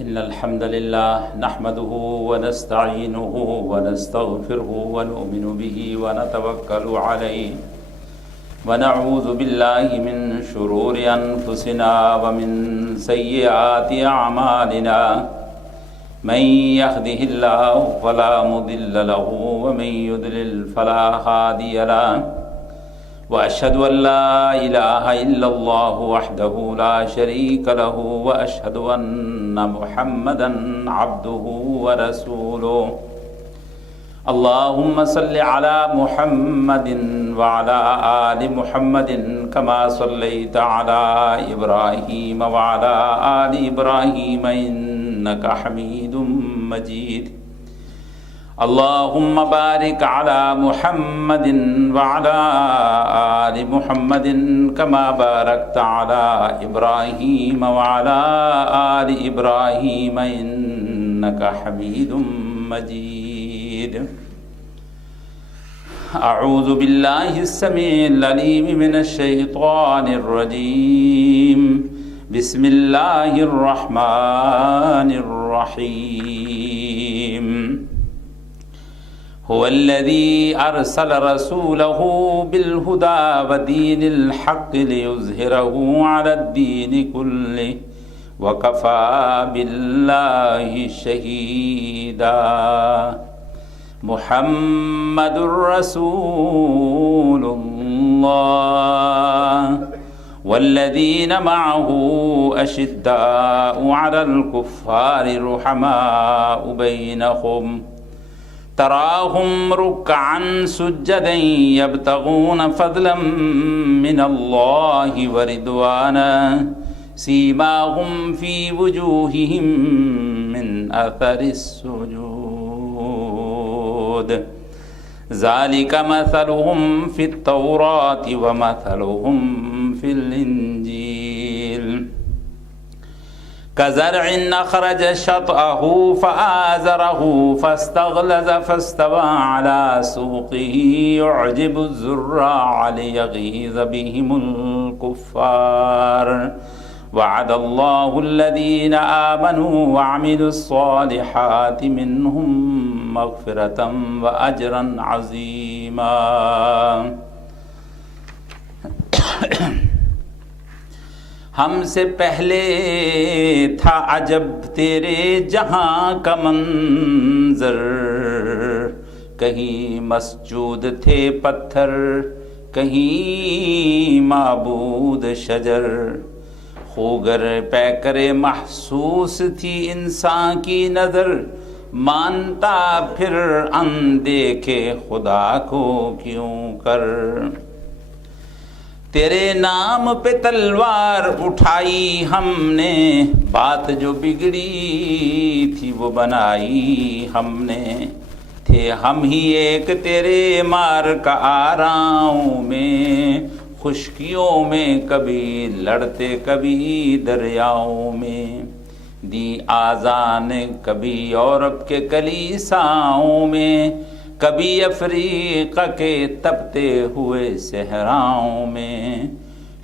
إن الحمد لله نحمده ونستعينه ونستغفره ونؤمن به ونتوكل عليه ونعوذ بالله من شرور أنفسنا ومن سيئات أعمالنا من يهده الله فلا مضل له ومن يضلل فلا هادي له وأشهد أن لا إله إلا الله وحده لا شريك له وأشهد أن محمدا عبده ورسوله اللهم صل على محمد وعلى آل محمد كما صليت على إبراهيم وعلى آل إبراهيم إنك حميد مجيد اللهم بارك على محمد وعلى آل محمد كما باركت على إبراهيم وعلى آل إبراهيم إنك حميد مجيد أعوذ بالله السميع العليم من الشيطان الرجيم بسم الله الرحمن الرحيم هو الذي أرسل رسوله بالهدى ودين الحق ليظهره على الدين كله وكفى بالله شهيدا محمد رسول الله والذين معه أشداء على الكفار رحماء بينهم تراهم ركعا سجدا يبتغون فضلا من الله ورضوانا سيماهم في وجوههم من أثر السجود ذلك مثلهم في التوراة ومثلهم في الإنجيل كزرع أخرج شطأه فآزره فاستغلظ فاستوى على سوقه يعجب الزراع ليغيظ بهم الكفار وعد الله الذين آمنوا وعملوا الصالحات منهم مغفرة وأجرا عظيما ہم سے پہلے تھا عجب تیرے جہاں کا منظر کہیں مسجود تھے پتھر کہیں معبود شجر خوگر پیکر محسوس تھی انسان کی نظر مانتا پھر اندیکھے خدا کو کیوں کر تیرے نام پہ تلوار اٹھائی ہم نے بات جو بگڑی تھی وہ بنائی ہم نے تھے ہم ہی ایک تیرے مار کا آراؤں میں خشکیوں میں کبھی لڑتے کبھی دریاؤں میں دی آذان کبھی یورپ کے کلیساؤں میں کبھی افریقہ کے تپتے ہوئے صحراؤں میں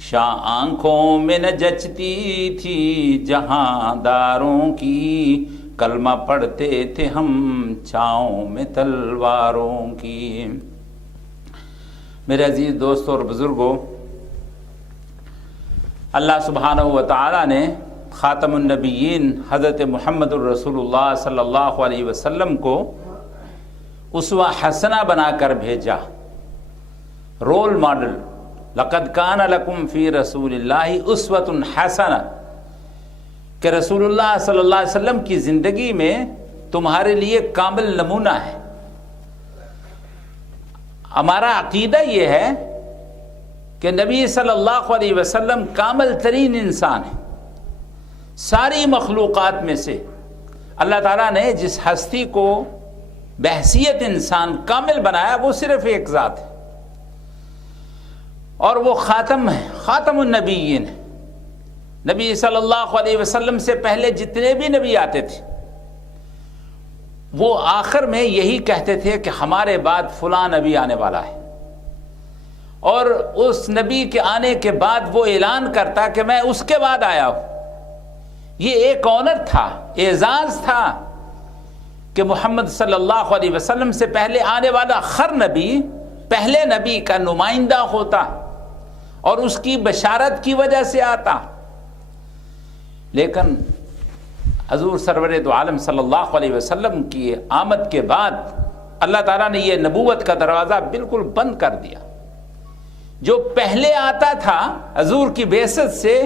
شاہ آنکھوں میں نہ جچتی تھی جہاں داروں کی کلمہ پڑھتے تھے ہم چھاؤں میں تلواروں کی میرے عزیز دوستوں اور بزرگوں اللہ سبحانہ و تعالی نے خاتم النبیین حضرت محمد الرسول اللہ صلی اللہ علیہ وسلم کو اسوہ حسنہ بنا کر بھیجا رول ماڈل لقد کان لکم فی رسول اللہ اسوۃ حسنہ کہ رسول اللہ صلی اللہ علیہ وسلم کی زندگی میں تمہارے لیے کامل نمونہ ہے ہمارا عقیدہ یہ ہے کہ نبی صلی اللہ علیہ وسلم کامل ترین انسان ہے ساری مخلوقات میں سے اللہ تعالیٰ نے جس ہستی کو بحیثیت انسان کامل بنایا وہ صرف ایک ذات ہے اور وہ خاتم ہے خاتم النبیین ہے نبی صلی اللہ علیہ وسلم سے پہلے جتنے بھی نبی آتے تھے وہ آخر میں یہی کہتے تھے کہ ہمارے بعد فلاں نبی آنے والا ہے اور اس نبی کے آنے کے بعد وہ اعلان کرتا کہ میں اس کے بعد آیا ہوں یہ ایک آنر تھا، اعزاز تھا کہ محمد صلی اللہ علیہ وسلم سے پہلے آنے والا ہر نبی پہلے نبی کا نمائندہ ہوتا اور اس کی بشارت کی وجہ سے آتا۔ لیکن حضور سرور دو عالم صلی اللہ علیہ وسلم کی آمد کے بعد اللہ تعالیٰ نے یہ نبوت کا دروازہ بالکل بند کر دیا۔ جو پہلے آتا تھا حضور کی بعثت سے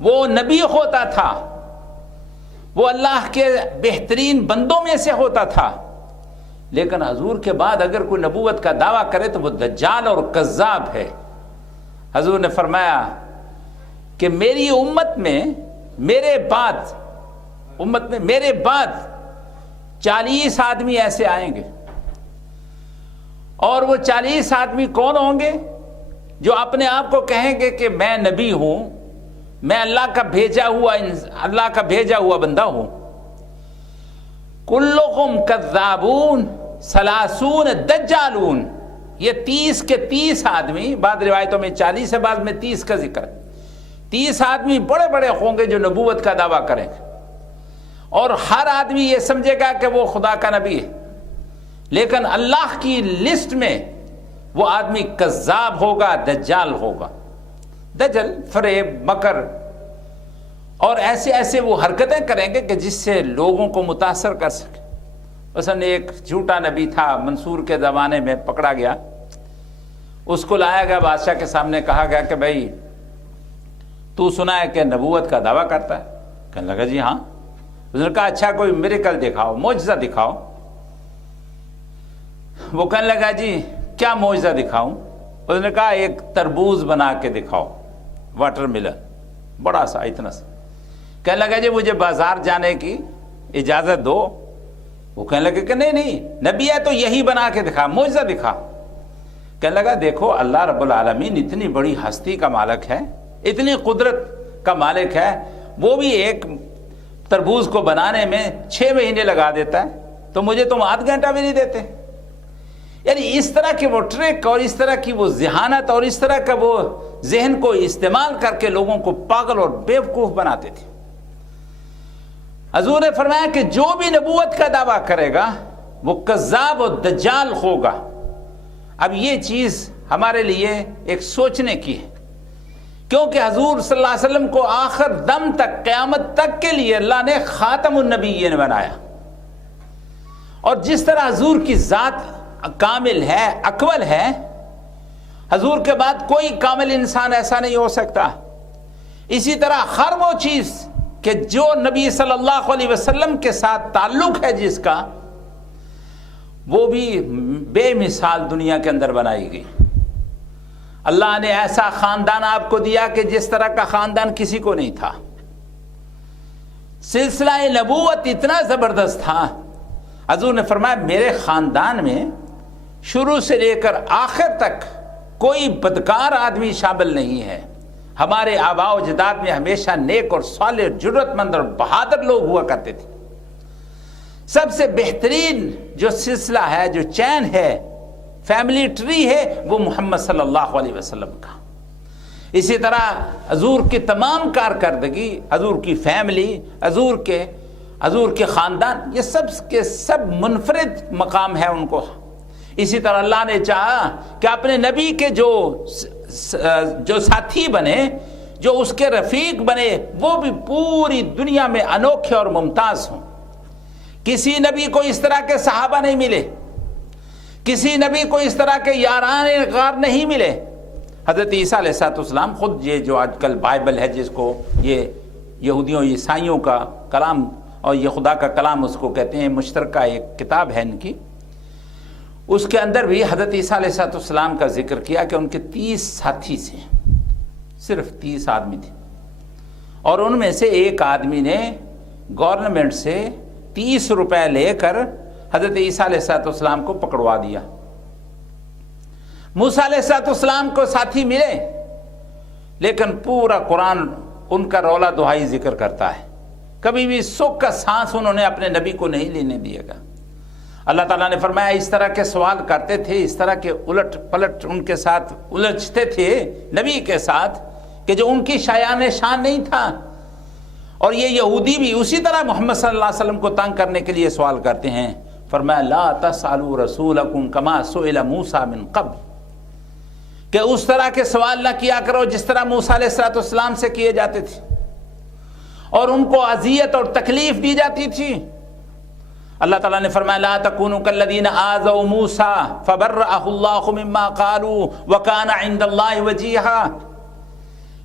وہ نبی ہوتا تھا، وہ اللہ کے بہترین بندوں میں سے ہوتا تھا، لیکن حضور کے بعد اگر کوئی نبوت کا دعویٰ کرے تو وہ دجال اور کذاب ہے۔ حضور نے فرمایا کہ میری امت میں میرے بعد 40 آدمی ایسے آئیں گے، اور وہ 40 آدمی کون ہوں گے؟ جو اپنے آپ کو کہیں گے کہ میں نبی ہوں، میں اللہ کا بھیجا ہوا بندہ ہوں۔ کلکم کذابون 30 دجالون، یہ 30 کے 30 آدمی، بعض روایتوں میں 40 ہے، بعض میں 30 کا ذکر ہے، 30 آدمی بڑے بڑے ہوں گے جو نبوت کا دعویٰ کریں گے، اور ہر آدمی یہ سمجھے گا کہ وہ خدا کا نبی ہے، لیکن اللہ کی لسٹ میں وہ آدمی کذاب ہوگا، دجال ہوگا۔ دجل فریب، مکر اور ایسے وہ حرکتیں کریں گے کہ جس سے لوگوں کو متاثر کر سکے۔ مثلا ایک جھوٹا نبی تھا، منصور کے زمانے میں پکڑا گیا، اس کو لایا گیا بادشاہ کے سامنے، کہا گیا کہ بھائی تو سنا ہے کہ نبوت کا دعویٰ کرتا ہے؟ کہنے لگا جی ہاں۔ اس نے کہا اچھا کوئی میریکل دکھاؤ، معجزہ دکھاؤ۔ وہ کہنے لگا جی کیا معجزہ دکھاؤں؟ اس نے کہا ایک تربوز بنا کے دکھاؤ، واٹر ملن، بڑا سا، اتنا سا۔ کہنے لگا جی مجھے بازار جانے کی اجازت دو۔ وہ کہنے لگا کہ نہیں نبی ہے تو یہی بنا کے دکھا، معجزہ دکھا۔ کہنے لگا دیکھو اللہ رب العالمین اتنی بڑی ہستی کا مالک ہے، اتنی قدرت کا مالک ہے، وہ بھی ایک تربوز کو بنانے میں 6 مہینے لگا دیتا ہے، تو مجھے تم آدھ گھنٹہ بھی نہیں دیتے۔ یعنی اس طرح کے وہ ٹرک اور اس طرح کی وہ ذہانت اور اس طرح کا وہ ذہن کو استعمال کر کے لوگوں کو پاگل اور بیوقوف بناتے تھے۔ حضور نے فرمایا کہ جو بھی نبوت کا دعویٰ کرے گا وہ کذاب اور دجال ہوگا۔ اب یہ چیز ہمارے لیے ایک سوچنے کی ہے، کیونکہ حضور صلی اللہ علیہ وسلم کو آخر دم تک، قیامت تک کے لیے اللہ نے خاتم النبیین بنایا، اور جس طرح حضور کی ذات کامل ہے، اکمل ہے، حضور کے بعد کوئی کامل انسان ایسا نہیں ہو سکتا۔ اسی طرح ہر وہ چیز کہ جو نبی صلی اللہ علیہ وسلم کے ساتھ تعلق ہے جس کا، وہ بھی بے مثال دنیا کے اندر بنائی گئی۔ اللہ نے ایسا خاندان آپ کو دیا کہ جس طرح کا خاندان کسی کو نہیں تھا۔ سلسلہ نبوت اتنا زبردست تھا، حضور نے فرمایا میرے خاندان میں شروع سے لے کر آخر تک کوئی بدکار آدمی شامل نہیں ہے۔ ہمارے آباء و اجداد میں ہمیشہ نیک اور صالح، جرت مند اور بہادر لوگ ہوا کرتے تھے۔ سب سے بہترین جو سلسلہ ہے، جو چین ہے، فیملی ٹری ہے، وہ محمد صلی اللہ علیہ وسلم کا۔ اسی طرح حضور کی تمام کارکردگی، حضور کی فیملی، حضور کے خاندان، یہ سب کے سب منفرد مقام ہے ان کو۔ اسی طرح اللہ نے چاہا کہ اپنے نبی کے جو ساتھی بنے، جو اس کے رفیق بنے، وہ بھی پوری دنیا میں انوکھے اور ممتاز ہوں۔ کسی نبی کو اس طرح کے صحابہ نہیں ملے، کسی نبی کو اس طرح کے یاران غار نہیں ملے۔ حضرت عیسیٰ علیہ السلام خود، یہ جو آج کل بائبل ہے جس کو یہ یہودیوں عیسائیوں کا کلام اور یہ خدا کا کلام اس کو کہتے ہیں، مشترکہ ایک کتاب ہے ان کی، اس کے اندر بھی حضرت عیسیٰ علیہ السلام کا ذکر کیا کہ ان کے 30 ساتھی تھے، صرف 30 آدمی تھے، اور ان میں سے ایک آدمی نے گورنمنٹ سے 30 روپے لے کر حضرت عیسیٰ علیہ السلام کو پکڑوا دیا۔ موسیٰ علیہ السلام کو ساتھی ملے، لیکن پورا قرآن ان کا رولا دہائی ذکر کرتا ہے، کبھی بھی سکھ کا سانس انہوں نے اپنے نبی کو نہیں لینے دیا گا۔ اللہ تعالیٰ نے فرمایا اس طرح کے سوال کرتے تھے، اس طرح کے الٹ پلٹ ان کے ساتھ الجھتے تھے نبی کے ساتھ، کہ جو ان کی شایان شان نہیں تھا، اور یہ یہودی بھی اسی طرح محمد صلی اللہ علیہ وسلم کو تنگ کرنے کے لیے سوال کرتے ہیں. فرمایا لا تسألوا رسولکم کما سئل موسیٰ من قبل، کہ اس طرح کے سوال نہ کیا کرو جس طرح موسیٰ علیہ السلام سے کیے جاتے تھے اور ان کو اذیت اور تکلیف دی جاتی تھی. اللہ تعالیٰ نے فرمایا لا تکونوا کالذین آذوا موسیٰ فبرأہ اللہ مما قالوا وکان عند اللہ وجیہا،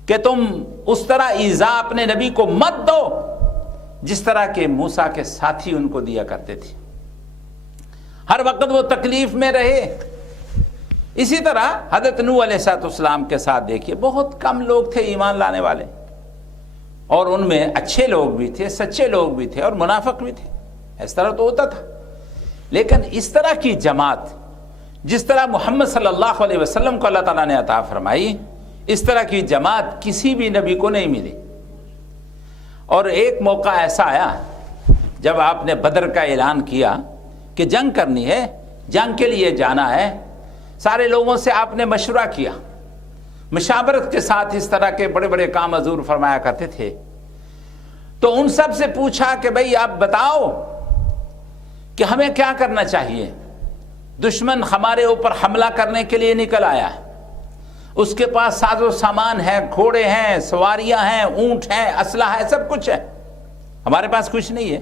کہ تم اس طرح ایذا اپنے نبی کو مت دو جس طرح کہ موسیٰ کے ساتھی ان کو دیا کرتے تھے، ہر وقت وہ تکلیف میں رہے. اسی طرح حضرت نوح علیہ السلام کے ساتھ دیکھیے، بہت کم لوگ تھے ایمان لانے والے، اور ان میں اچھے لوگ بھی تھے، سچے لوگ بھی تھے اور منافق بھی تھے. اس طرح تو ہوتا تھا. لیکن اس طرح کی جماعت جس طرح محمد صلی اللہ علیہ وسلم کو اللہ تعالیٰ نے عطا فرمائی، اس طرح کی جماعت کسی بھی نبی کو نہیں ملی. اور ایک موقع ایسا آیا جب آپ نے بدر کا اعلان کیا کہ جنگ کرنی ہے، جنگ کے لیے جانا ہے. سارے لوگوں سے آپ نے مشورہ کیا، مشاورت کے ساتھ اس طرح کے بڑے بڑے کام حضور فرمایا کرتے تھے. تو ان سب سے پوچھا کہ بھئی آپ بتاؤ کہ ہمیں کیا کرنا چاہیے. دشمن ہمارے اوپر حملہ کرنے کے لیے نکل آیا ہے، اس کے پاس ساز و سامان ہے، گھوڑے ہیں، سواریاں ہیں، اونٹ ہیں، اسلحہ ہے، سب کچھ ہے، ہمارے پاس کچھ نہیں ہے.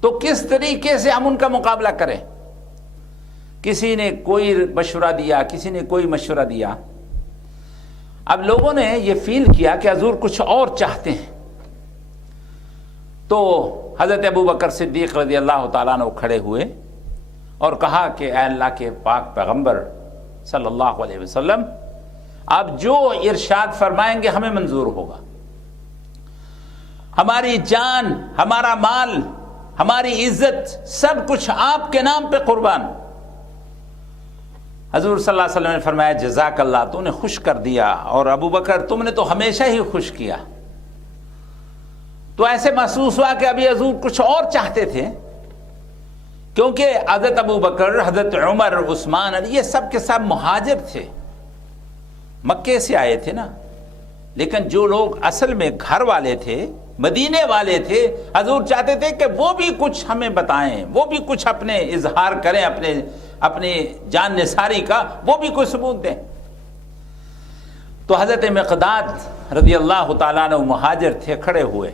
تو کس طریقے سے ہم ان کا مقابلہ کریں؟ کسی نے کوئی مشورہ دیا، کسی نے کوئی مشورہ دیا. اب لوگوں نے یہ فیل کیا کہ حضور کچھ اور چاہتے ہیں. تو حضرت ابو بکر صدیق رضی اللہ تعالیٰ عنہ کھڑے ہوئے اور کہا کہ اے اللہ کے پاک پیغمبر صلی اللہ علیہ وسلم، آپ جو ارشاد فرمائیں گے ہمیں منظور ہوگا. ہماری جان، ہمارا مال، ہماری عزت، سب کچھ آپ کے نام پہ قربان. حضور صلی اللہ علیہ وسلم نے فرمایا جزاک اللہ، تو نے خوش کر دیا، اور ابو بکر تم نے تو ہمیشہ ہی خوش کیا. تو ایسے محسوس ہوا کہ ابھی حضور کچھ اور چاہتے تھے، کیونکہ حضرت ابو بکر، حضرت عمر، عثمان، یہ سب کے سب مہاجر تھے، مکے سے آئے تھے نا. لیکن جو لوگ اصل میں گھر والے تھے، مدینے والے تھے، حضور چاہتے تھے کہ وہ بھی کچھ ہمیں بتائیں، وہ بھی کچھ اپنے اظہار کریں، اپنے جان نثاری کا وہ بھی کوئی ثبوت دیں. تو حضرت مقداد رضی اللہ تعالیٰ عنہ مہاجر تھے، کھڑے ہوئے،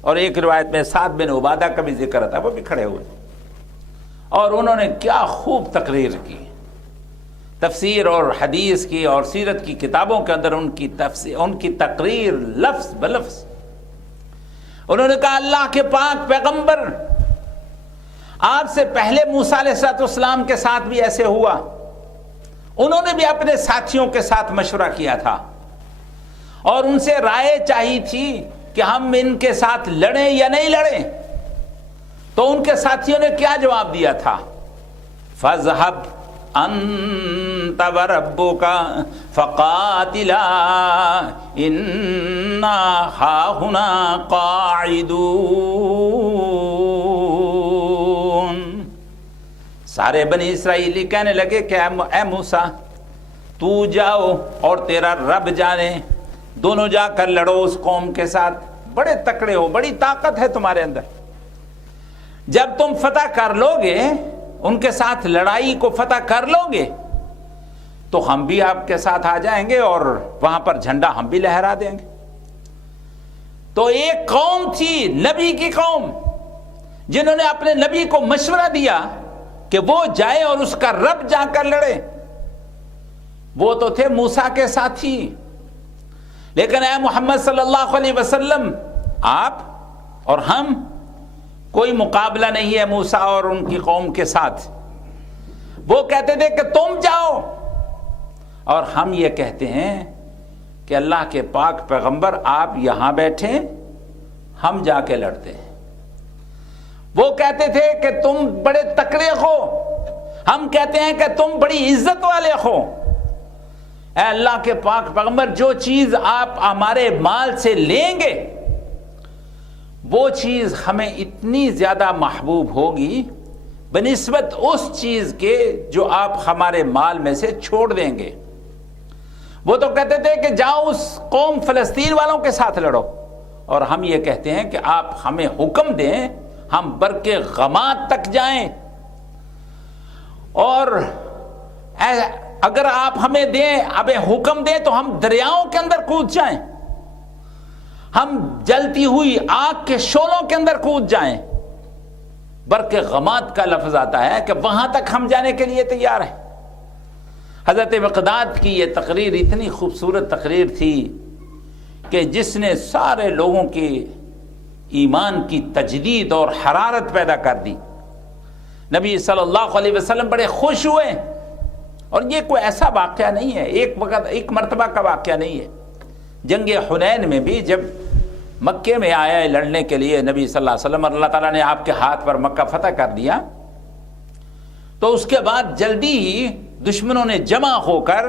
اور ایک روایت میں سعد بن عبادہ کا بھی ذکر تھا، وہ بھی کھڑے ہوئے. اور انہوں نے کیا خوب تقریر کی، تفسیر اور حدیث کی اور سیرت کی کتابوں کے اندر ان کی تقریر لفظ بلفظ. انہوں نے کہا اللہ کے پاک پیغمبر، آپ سے پہلے موسیٰ علیہ السلام کے ساتھ بھی ایسے ہوا، انہوں نے بھی اپنے ساتھیوں کے ساتھ مشورہ کیا تھا اور ان سے رائے چاہی تھی کہ ہم ان کے ساتھ لڑیں یا نہیں لڑیں. تو ان کے ساتھیوں نے کیا جواب دیا تھا؟ فَاذْهَبْ أَنْتَ وَرَبُّكَ فَقَاتِلَا إِنَّا هَاهُنَا قَاعِدُونَ. سارے بنی اسرائیلی کہنے لگے کہ اے موسیٰ، تو جاؤ اور تیرا رب جانے، دونوں جا کر لڑو اس قوم کے ساتھ، بڑے تکڑے ہو، بڑی طاقت ہے تمہارے اندر. جب تم فتح کر لو گے، ان کے ساتھ لڑائی کو فتح کر لو گے، تو ہم بھی آپ کے ساتھ آ جائیں گے اور وہاں پر جھنڈا ہم بھی لہرا دیں گے. تو ایک قوم تھی، نبی کی قوم، جنہوں نے اپنے نبی کو مشورہ دیا کہ وہ جائے اور اس کا رب جا کر لڑے. وہ تو تھے موسیٰ کے ساتھی. لیکن اے محمد صلی اللہ علیہ وسلم، آپ اور ہم، کوئی مقابلہ نہیں ہے موسیٰ اور ان کی قوم کے ساتھ. وہ کہتے تھے کہ تم جاؤ، اور ہم یہ کہتے ہیں کہ اللہ کے پاک پیغمبر آپ یہاں بیٹھیں، ہم جا کے لڑتے ہیں. وہ کہتے تھے کہ تم بڑے تکڑے ہو، ہم کہتے ہیں کہ تم بڑی عزت والے ہو. اے اللہ کے پاک پیغمبر، جو چیز آپ ہمارے مال سے لیں گے وہ چیز ہمیں اتنی زیادہ محبوب ہوگی بنسبت اس چیز کے جو آپ ہمارے مال میں سے چھوڑ دیں گے. وہ تو کہتے تھے کہ جاؤ اس قوم فلسطین والوں کے ساتھ لڑو، اور ہم یہ کہتے ہیں کہ آپ ہمیں حکم دیں ہم برق غمات تک جائیں، اور اگر آپ ہمیں دیں اب حکم دیں تو ہم دریاؤں کے اندر کود جائیں، ہم جلتی ہوئی آگ کے شعلوں کے اندر کود جائیں۔ برق غمات کا لفظ آتا ہے کہ وہاں تک ہم جانے کے لیے تیار ہیں۔ حضرت مقداد کی یہ تقریر اتنی خوبصورت تقریر تھی کہ جس نے سارے لوگوں کے ایمان کی تجدید اور حرارت پیدا کر دی۔ نبی صلی اللہ علیہ وسلم بڑے خوش ہوئے، اور یہ کوئی ایسا واقعہ نہیں ہے، ایک مرتبہ کا واقعہ نہیں ہے۔ جنگ حنین میں بھی جب مکے میں آیا ہے لڑنے کے لیے نبی صلی اللہ علیہ وسلم، اور اللہ تعالیٰ نے آپ کے ہاتھ پر مکہ فتح کر دیا، تو اس کے بعد جلدی ہی دشمنوں نے جمع ہو کر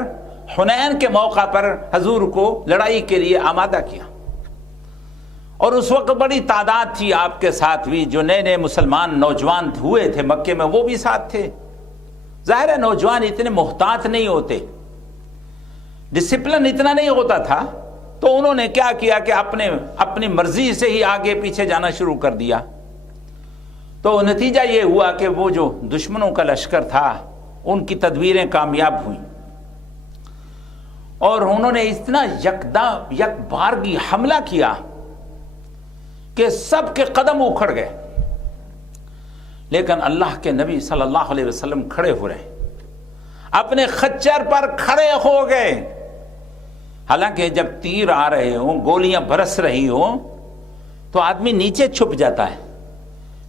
حنین کے موقع پر حضور کو لڑائی کے لیے آمادہ کیا، اور اس وقت بڑی تعداد تھی آپ کے ساتھ بھی، جو نئے نئے مسلمان نوجوان ہوئے تھے مکے میں وہ بھی ساتھ تھے۔ ظاہر ہے نوجوان اتنے محتاط نہیں ہوتے، ڈسپلن اتنا نہیں ہوتا تھا، تو انہوں نے کیا کیا کہ اپنی مرضی سے ہی آگے پیچھے جانا شروع کر دیا۔ تو نتیجہ یہ ہوا کہ وہ جو دشمنوں کا لشکر تھا ان کی تدبیریں کامیاب ہوئیں، اور انہوں نے اتنا یک بارگی حملہ کیا کہ سب کے قدم اکھڑ گئے، لیکن اللہ کے نبی صلی اللہ علیہ وسلم کھڑے ہو رہے، اپنے خچر پر کھڑے ہو گئے۔ حالانکہ جب تیر آ رہے ہوں، گولیاں برس رہی ہوں تو آدمی نیچے چھپ جاتا ہے،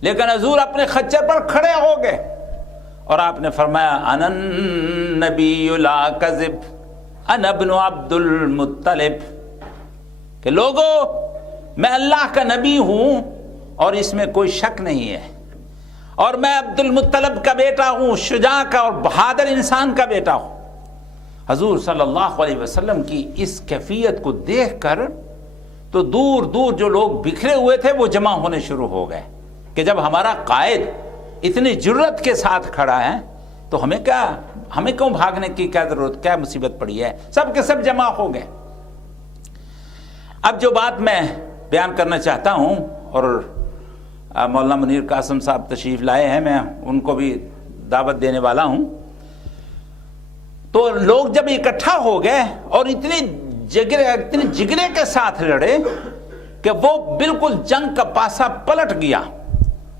لیکن حضور اپنے خچر پر کھڑے ہو گئے، اور آپ نے فرمایا انا النبی لا کذب انا ابن عبد المطلب، کہ لوگو میں اللہ کا نبی ہوں اور اس میں کوئی شک نہیں ہے، اور میں عبد المطلب کا بیٹا ہوں، شجاع کا اور بہادر انسان کا بیٹا ہوں۔ حضور صلی اللہ علیہ وسلم کی اس کیفیت کو دیکھ کر تو دور دور جو لوگ بکھرے ہوئے تھے وہ جمع ہونے شروع ہو گئے کہ جب ہمارا قائد اتنی جرت کے ساتھ کھڑا ہے تو ہمیں کیوں بھاگنے کی کیا ضرورت، کیا مصیبت پڑی ہے؟ سب کے سب جمع ہو گئے۔ اب جو بات میں بیان کرنا چاہتا ہوں، اور مولانا منیر قاسم صاحب تشریف لائے ہیں، میں ان کو بھی دعوت دینے والا ہوں، تو لوگ جب اکٹھا ہو گئے اور اتنی جگرے کے ساتھ لڑے کہ وہ بالکل جنگ کا پاسا پلٹ گیا،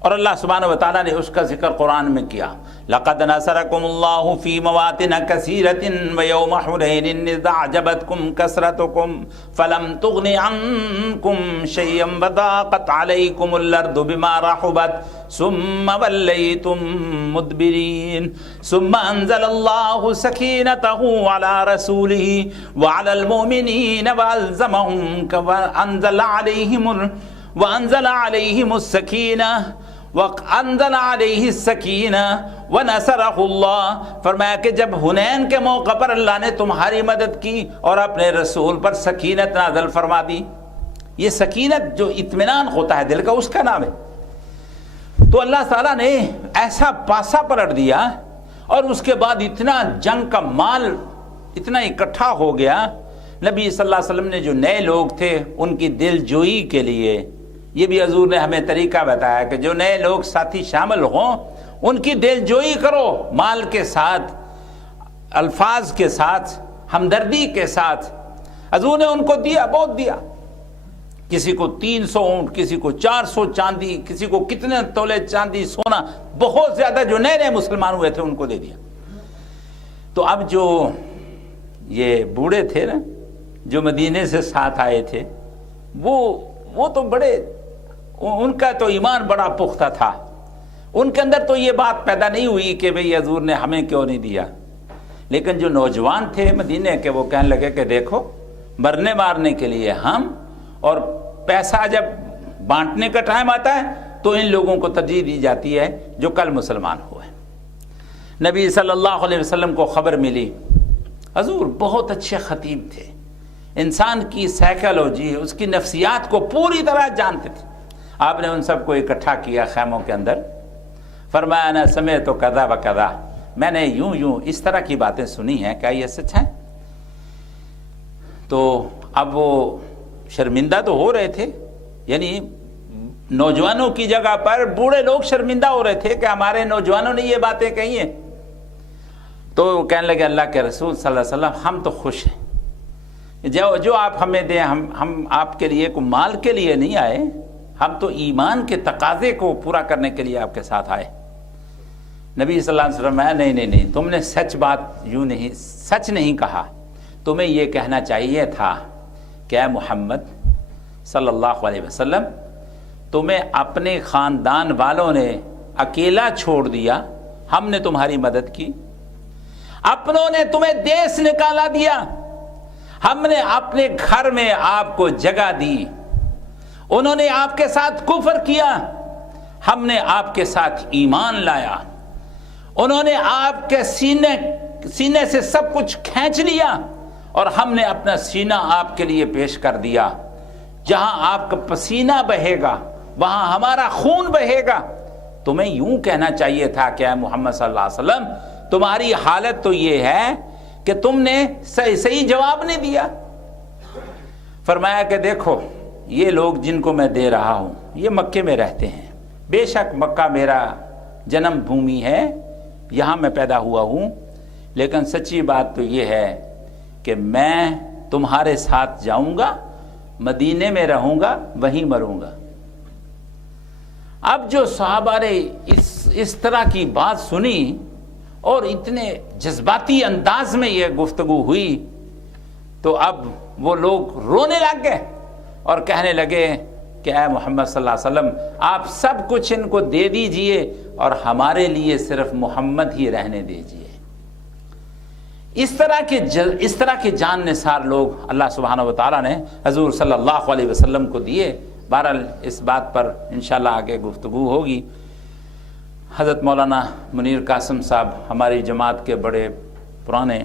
اور اللہ سبحانہ وتعالیٰ نے اس کا ذکر قرآن میں کیا۔ لَقَدْ نَصَرَكُمُ اللَّهُ فِي مَوَاطِنَ كَثِيرَةٍ وَيَوْمَ حُنَيْنٍ إِذْ أَعْجَبَتْكُمْ كَثْرَتُكُمْ فَلَمْ تُغْنِ عَنْكُمْ شَيْئًا وَضَاقَتْ عَلَيْكُمُ الْأَرْضُ بِمَا رَحُبَتْ ثُمَّ وَلَّيْتُمْ مُدْبِرِينَ ثُمَّ أَنزَلَ اللَّهُ سَكِينَتَهُ عَلَى رَسُولِهِ وَعَلَى الْمُؤْمِنِينَ وَأَنزَلَ عَلَيْهِ السَّكِينَةَ وَنَصَرَهُ اللَّهُ، فرمایا کہ جب حنین کے موقع پر اللہ نے تمہاری مدد کی اور اپنے رسول پر سکینت نازل فرما دی۔ یہ سکینت جو اطمینان ہوتا ہے دل کا، اس کا نام ہے۔ تو اللہ تعالیٰ نے ایسا پاسا پلٹ دیا، اور اس کے بعد اتنا جنگ کا مال اتنا اکٹھا ہو گیا۔ نبی صلی اللہ علیہ وسلم نے جو نئے لوگ تھے ان کی دل جوئی کے لیے، یہ بھی حضور نے ہمیں طریقہ بتایا کہ جو نئے لوگ ساتھی شامل ہوں ان کی دل جوئی کرو، مال کے ساتھ، الفاظ کے ساتھ، ہمدردی کے ساتھ۔ حضور نے ان کو دیا، بہت دیا، کسی کو 300 اونٹ، کسی کو 400 چاندی، کسی کو کتنے تولے چاندی سونا، بہت زیادہ جو نئے نئے مسلمان ہوئے تھے ان کو دے دیا۔ تو اب جو یہ بوڑھے تھے نا جو مدینے سے ساتھ آئے تھے، وہ تو بڑے، ان کا تو ایمان بڑا پختہ تھا، ان کے اندر تو یہ بات پیدا نہیں ہوئی کہ بھئی حضور نے ہمیں کیوں نہیں دیا۔ لیکن جو نوجوان تھے مدینے کے وہ کہنے لگے کہ دیکھو مرنے مارنے کے لیے ہم، اور پیسہ جب بانٹنے کا ٹائم آتا ہے تو ان لوگوں کو ترجیح دی جاتی ہے جو کل مسلمان ہوئے۔ نبی صلی اللہ علیہ وسلم کو خبر ملی، حضور بہت اچھے خطیب تھے، انسان کی سائیکالوجی، اس کی نفسیات کو پوری طرح جانتے تھے۔ آپ نے ان سب کو اکٹھا کیا خیموں کے اندر، فرمایا انا سمعت کذا و کذا، میں نے یوں اس طرح کی باتیں سنی ہیں، کیا یہ سچ ہے؟ تو اب وہ شرمندہ تو ہو رہے تھے، یعنی نوجوانوں کی جگہ پر بوڑھے لوگ شرمندہ ہو رہے تھے کہ ہمارے نوجوانوں نے یہ باتیں کہی ہیں. تو کہنے لگے اللہ کے رسول صلی اللہ علیہ وسلم ہم تو خوش ہیں، جو آپ ہمیں دیں، ہم آپ کے لیے کوئی مال کے لیے نہیں آئے، ہم تو ایمان کے تقاضے کو پورا کرنے کے لیے آپ کے ساتھ آئے. نبی صلی اللہ علیہ وسلم نہیں، تم نے سچ نہیں کہا. تمہیں یہ کہنا چاہیے تھا کہ اے محمد صلی اللہ علیہ وسلم، تمہیں اپنے خاندان والوں نے اکیلا چھوڑ دیا، ہم نے تمہاری مدد کی. اپنوں نے تمہیں دیس نکالا دیا، ہم نے اپنے گھر میں آپ کو جگہ دی. انہوں نے آپ کے ساتھ کفر کیا، ہم نے آپ کے ساتھ ایمان لایا. انہوں نے آپ کے سینے سے سب کچھ کھینچ لیا اور ہم نے اپنا سینہ آپ کے لیے پیش کر دیا. جہاں آپ کا پسینہ بہے گا وہاں ہمارا خون بہے گا. تمہیں یوں کہنا چاہیے تھا کہ اے محمد صلی اللہ علیہ وسلم، تمہاری حالت تو یہ ہے کہ تم نے صحیح جواب نہیں دیا. فرمایا کہ دیکھو، یہ لوگ جن کو میں دے رہا ہوں یہ مکے میں رہتے ہیں. بے شک مکہ میرا جنم بھومی ہے، یہاں میں پیدا ہوا ہوں، لیکن سچی بات تو یہ ہے کہ میں تمہارے ساتھ جاؤں گا، مدینے میں رہوں گا، وہیں مروں گا. اب جو صحابہ نے اس طرح کی بات سنی اور اتنے جذباتی انداز میں یہ گفتگو ہوئی تو اب وہ لوگ رونے لگ گئے اور کہنے لگے کہ اے محمد صلی اللہ علیہ وسلم، آپ سب کچھ ان کو دے دیجئے اور ہمارے لیے صرف محمد ہی رہنے دیجئے. اس طرح کے جان نثار لوگ اللہ سبحانہ و تعالیٰ نے حضور صلی اللہ علیہ وسلم کو دیے. بہرحال اس بات پر انشاءاللہ آگے گفتگو ہوگی. حضرت مولانا منیر قاسم صاحب ہماری جماعت کے بڑے پرانے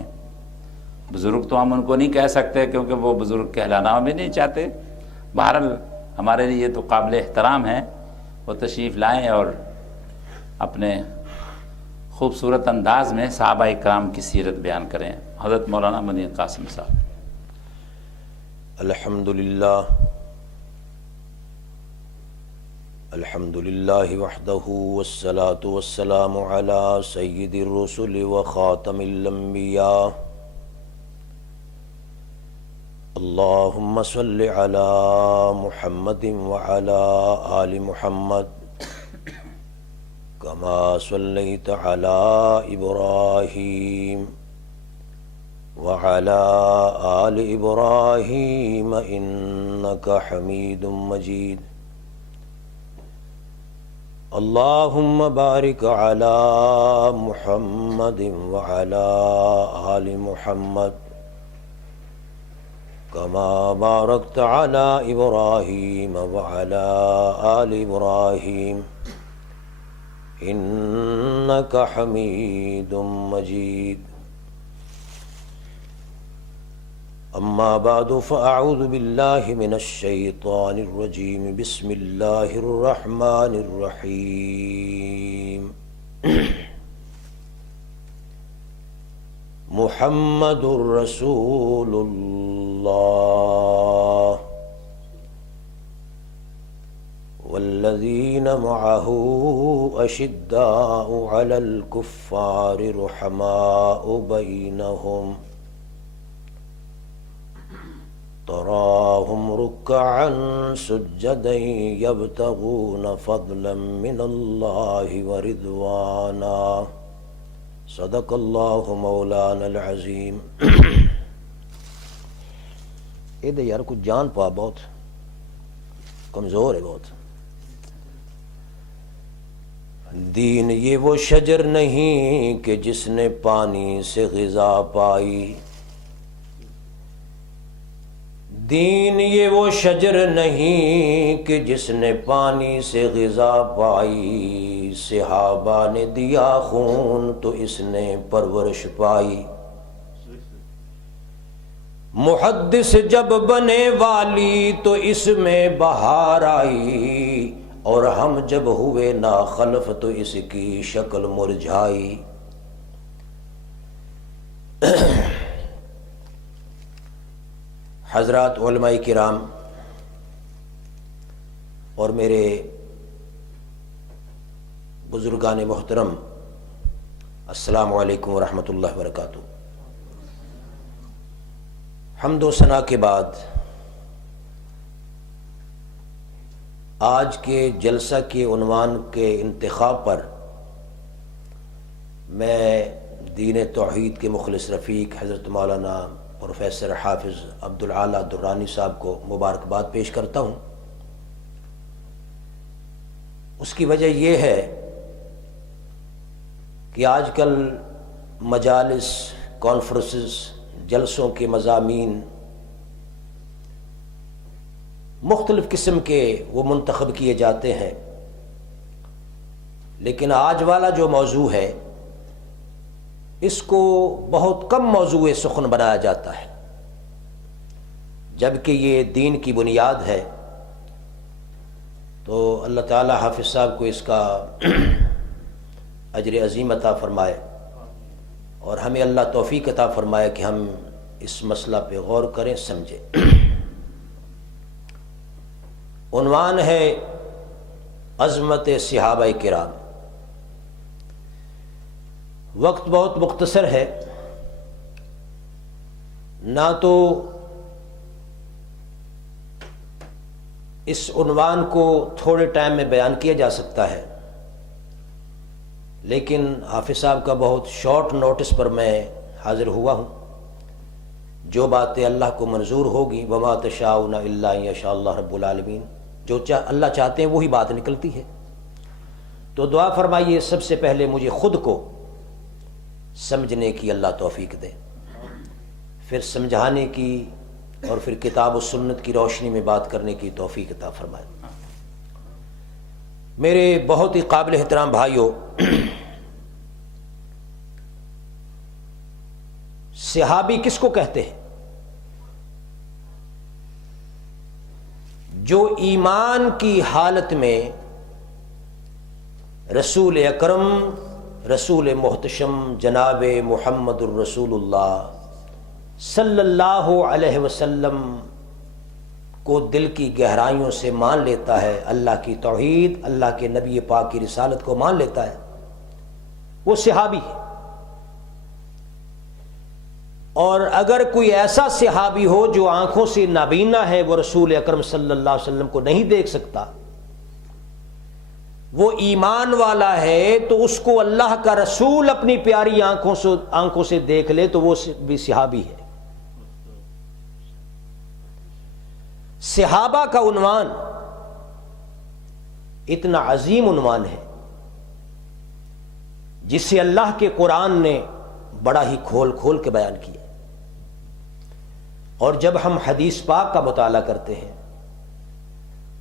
بزرگ، تو ہم ان کو نہیں کہہ سکتے کیونکہ وہ بزرگ کہلانا بھی نہیں چاہتے. بہرحال ہمارے لیے تو قابل احترام ہیں. وہ تشریف لائیں اور اپنے خوبصورت انداز میں صحابہ اکرام کی سیرت بیان کریں. حضرت مولانا منیر قاسم صاحب. الحمدللہ وحدہ والصلاة والسلام علی سید الرسل وخاتم الانبیاء. اللہم صل علی محمد وعلی آل محمد کما صلیت علی ابراہیم وعلی آل ابراہیم انک حمید مجید. اللہم بارک علی محمد وعلی آل محمد کما بارکت علی ابراہیم وعلی آل ابراہیم انک حمید مجید. اما بعد فاعوذ باللہ من الشیطان الرجیم. بسم اللہ الرحمن الرحیم. محمد رسول اللہ والذین معہ اشداء علی الکفار رحماء بینہم تراہم رکعا سجدا یبتغون فضلا من اللہ ورضوانا. صدق اللہ مولانا العظیم. یہ یار کچھ جان پا، بہت کمزور ہے بہت. دین یہ وہ شجر نہیں کہ جس نے پانی سے غذا پائی. دین یہ وہ شجر نہیں کہ جس نے پانی سے غذا پائی. صحابہ نے دیا خون تو اس نے پرورش پائی. محدث جب بنے والی تو اس میں بہار آئی، اور ہم جب ہوئے ناخلف تو اس کی شکل مرجھائی. حضرات علماء کرام، اور میرے بزرگان محترم، السلام علیکم ورحمۃ اللہ وبرکاتہ۔ حمد و ثنا کے بعد آج کے جلسہ کے عنوان کے انتخاب پر میں دین توحید کے مخلص رفیق حضرت مولانا پروفیسر حافظ عبدالعالی درانی صاحب کو مبارکباد پیش کرتا ہوں۔ اس کی وجہ یہ ہے کہ آج کل مجالس، کانفرنسز، جلسوں کے مضامین مختلف قسم کے وہ منتخب کیے جاتے ہیں، لیکن آج والا جو موضوع ہے اس کو بہت کم موضوع سخن بنایا جاتا ہے، جبکہ یہ دین کی بنیاد ہے۔ تو اللہ تعالی حافظ صاحب کو اس کا اجر عظیم عطا فرمائے، اور ہمیں اللہ توفیق عطا فرمائے کہ ہم اس مسئلہ پہ غور کریں، سمجھیں۔ عنوان ہے عظمت صحابہ کرام۔ وقت بہت مختصر ہے، نہ تو اس عنوان کو تھوڑے ٹائم میں بیان کیا جا سکتا ہے، لیکن حافظ صاحب کا بہت شارٹ نوٹس پر میں حاضر ہوا ہوں۔ جو باتیں اللہ کو منظور ہوگی، وما تشاءون الا ان یشاء اللہ رب العالمین، جو اللہ چاہتے ہیں وہی بات نکلتی ہے۔ تو دعا فرمائیے سب سے پہلے مجھے خود کو سمجھنے کی اللہ توفیق دے، پھر سمجھانے کی، اور پھر کتاب و سنت کی روشنی میں بات کرنے کی توفیق عطا فرمائے۔ میرے بہت ہی قابل احترام بھائیوں، صحابی کس کو کہتے ہیں؟ جو ایمان کی حالت میں رسول اکرم، رسول محتشم جناب محمد الرسول اللہ صلی اللہ علیہ وسلم کو دل کی گہرائیوں سے مان لیتا ہے، اللہ کی توحید، اللہ کے نبی پاک کی رسالت کو مان لیتا ہے، وہ صحابی ہے۔ اور اگر کوئی ایسا صحابی ہو جو آنکھوں سے نابینا ہے، وہ رسول اکرم صلی اللہ علیہ وسلم کو نہیں دیکھ سکتا، وہ ایمان والا ہے، تو اس کو اللہ کا رسول اپنی پیاری آنکھوں سے دیکھ لے تو وہ بھی صحابی ہے۔ صحابہ کا عنوان اتنا عظیم عنوان ہے جسے اللہ کے قرآن نے بڑا ہی کھول کھول کے بیان کیا، اور جب ہم حدیث پاک کا مطالعہ کرتے ہیں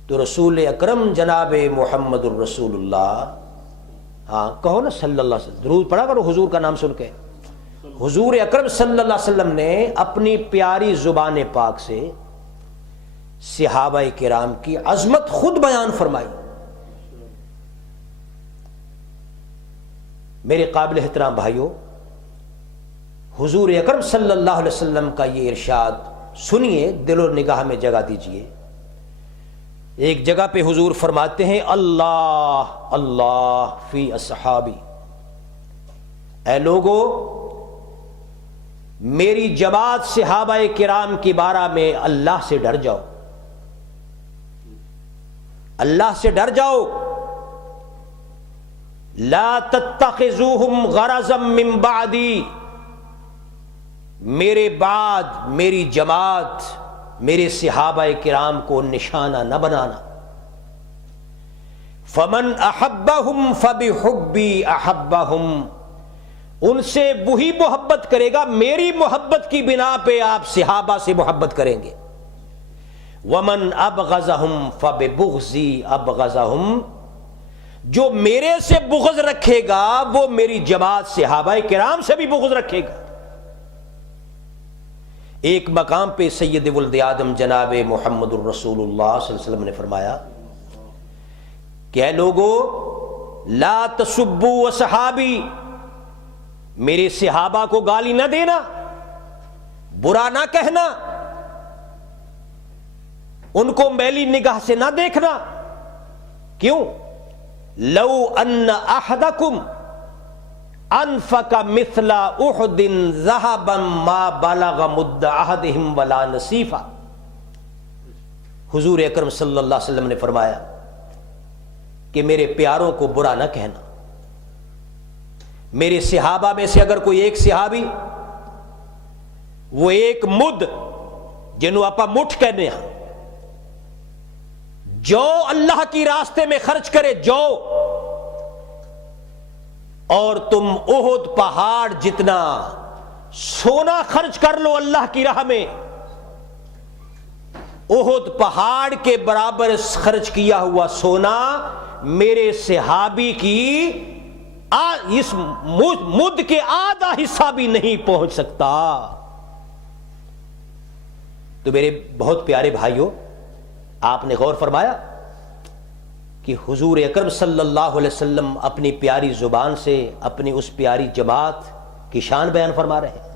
تو رسول اکرم جناب محمد الرسول اللہ، ہاں کہو نا صلی اللہ علیہ وسلم، درود پڑھا کرو حضور کا نام سن کے۔ حضور اکرم صلی اللہ علیہ وسلم نے اپنی پیاری زبان پاک سے صحابہ کرام کی عظمت خود بیان فرمائی۔ میرے قابل احترام بھائیوں، حضور اکرم صلی اللہ علیہ وسلم کا یہ ارشاد سنیے، دل و نگاہ میں جگہ دیجئے۔ ایک جگہ پہ حضور فرماتے ہیں، اللہ اللہ فی اصحابی، اے لوگو میری جماعت صحابہ کرام کی بارہ میں اللہ سے ڈر جاؤ، اللہ سے ڈر جاؤ۔ لا تتخذوہم غرضا من بعدی، میرے بعد میری جماعت، میرے صحابہ کرام کو نشانہ نہ بنانا۔ فمن احبہم فبحبی احبہم، ان سے وہی محبت کرے گا، میری محبت کی بنا پہ آپ صحابہ سے محبت کریں گے۔ ومن ابغضہم فببغضی ابغضہم، جو میرے سے بغض رکھے گا وہ میری جماعت صحابہ کرام سے بھی بغض رکھے گا۔ ایک مقام پہ سید ولد آدم جناب محمد الرسول اللہ صلی اللہ علیہ وسلم نے فرمایا کہ اے لوگو لا تسبوا اصحابی، میرے صحابہ کو گالی نہ دینا، برا نہ کہنا، ان کو میلی نگاہ سے نہ دیکھنا۔ کیوں؟ لو ان احدکم انفق مثل احد ذهبا ما بلغ مد احدهم ولا نصیفا. حضور اکرم صلی اللہ علیہ وسلم نے فرمایا کہ میرے پیاروں کو برا نہ کہنا. میرے صحابہ میں سے اگر کوئی ایک صحابی وہ ایک مد جنوں آپ مٹھ کہنے ہیں جو اللہ کی راستے میں خرچ کرے جو، اور تم احد پہاڑ جتنا سونا خرچ کر لو اللہ کی راہ میں، احد پہاڑ کے برابر خرچ کیا ہوا سونا میرے صحابی کی اس مد کے آدھا حصہ بھی نہیں پہنچ سکتا. تو میرے بہت پیارے بھائیوں، آپ نے غور فرمایا کہ حضور اکرم صلی اللہ علیہ وسلم اپنی پیاری زبان سے اپنی اس پیاری جماعت کی شان بیان فرما رہے ہیں،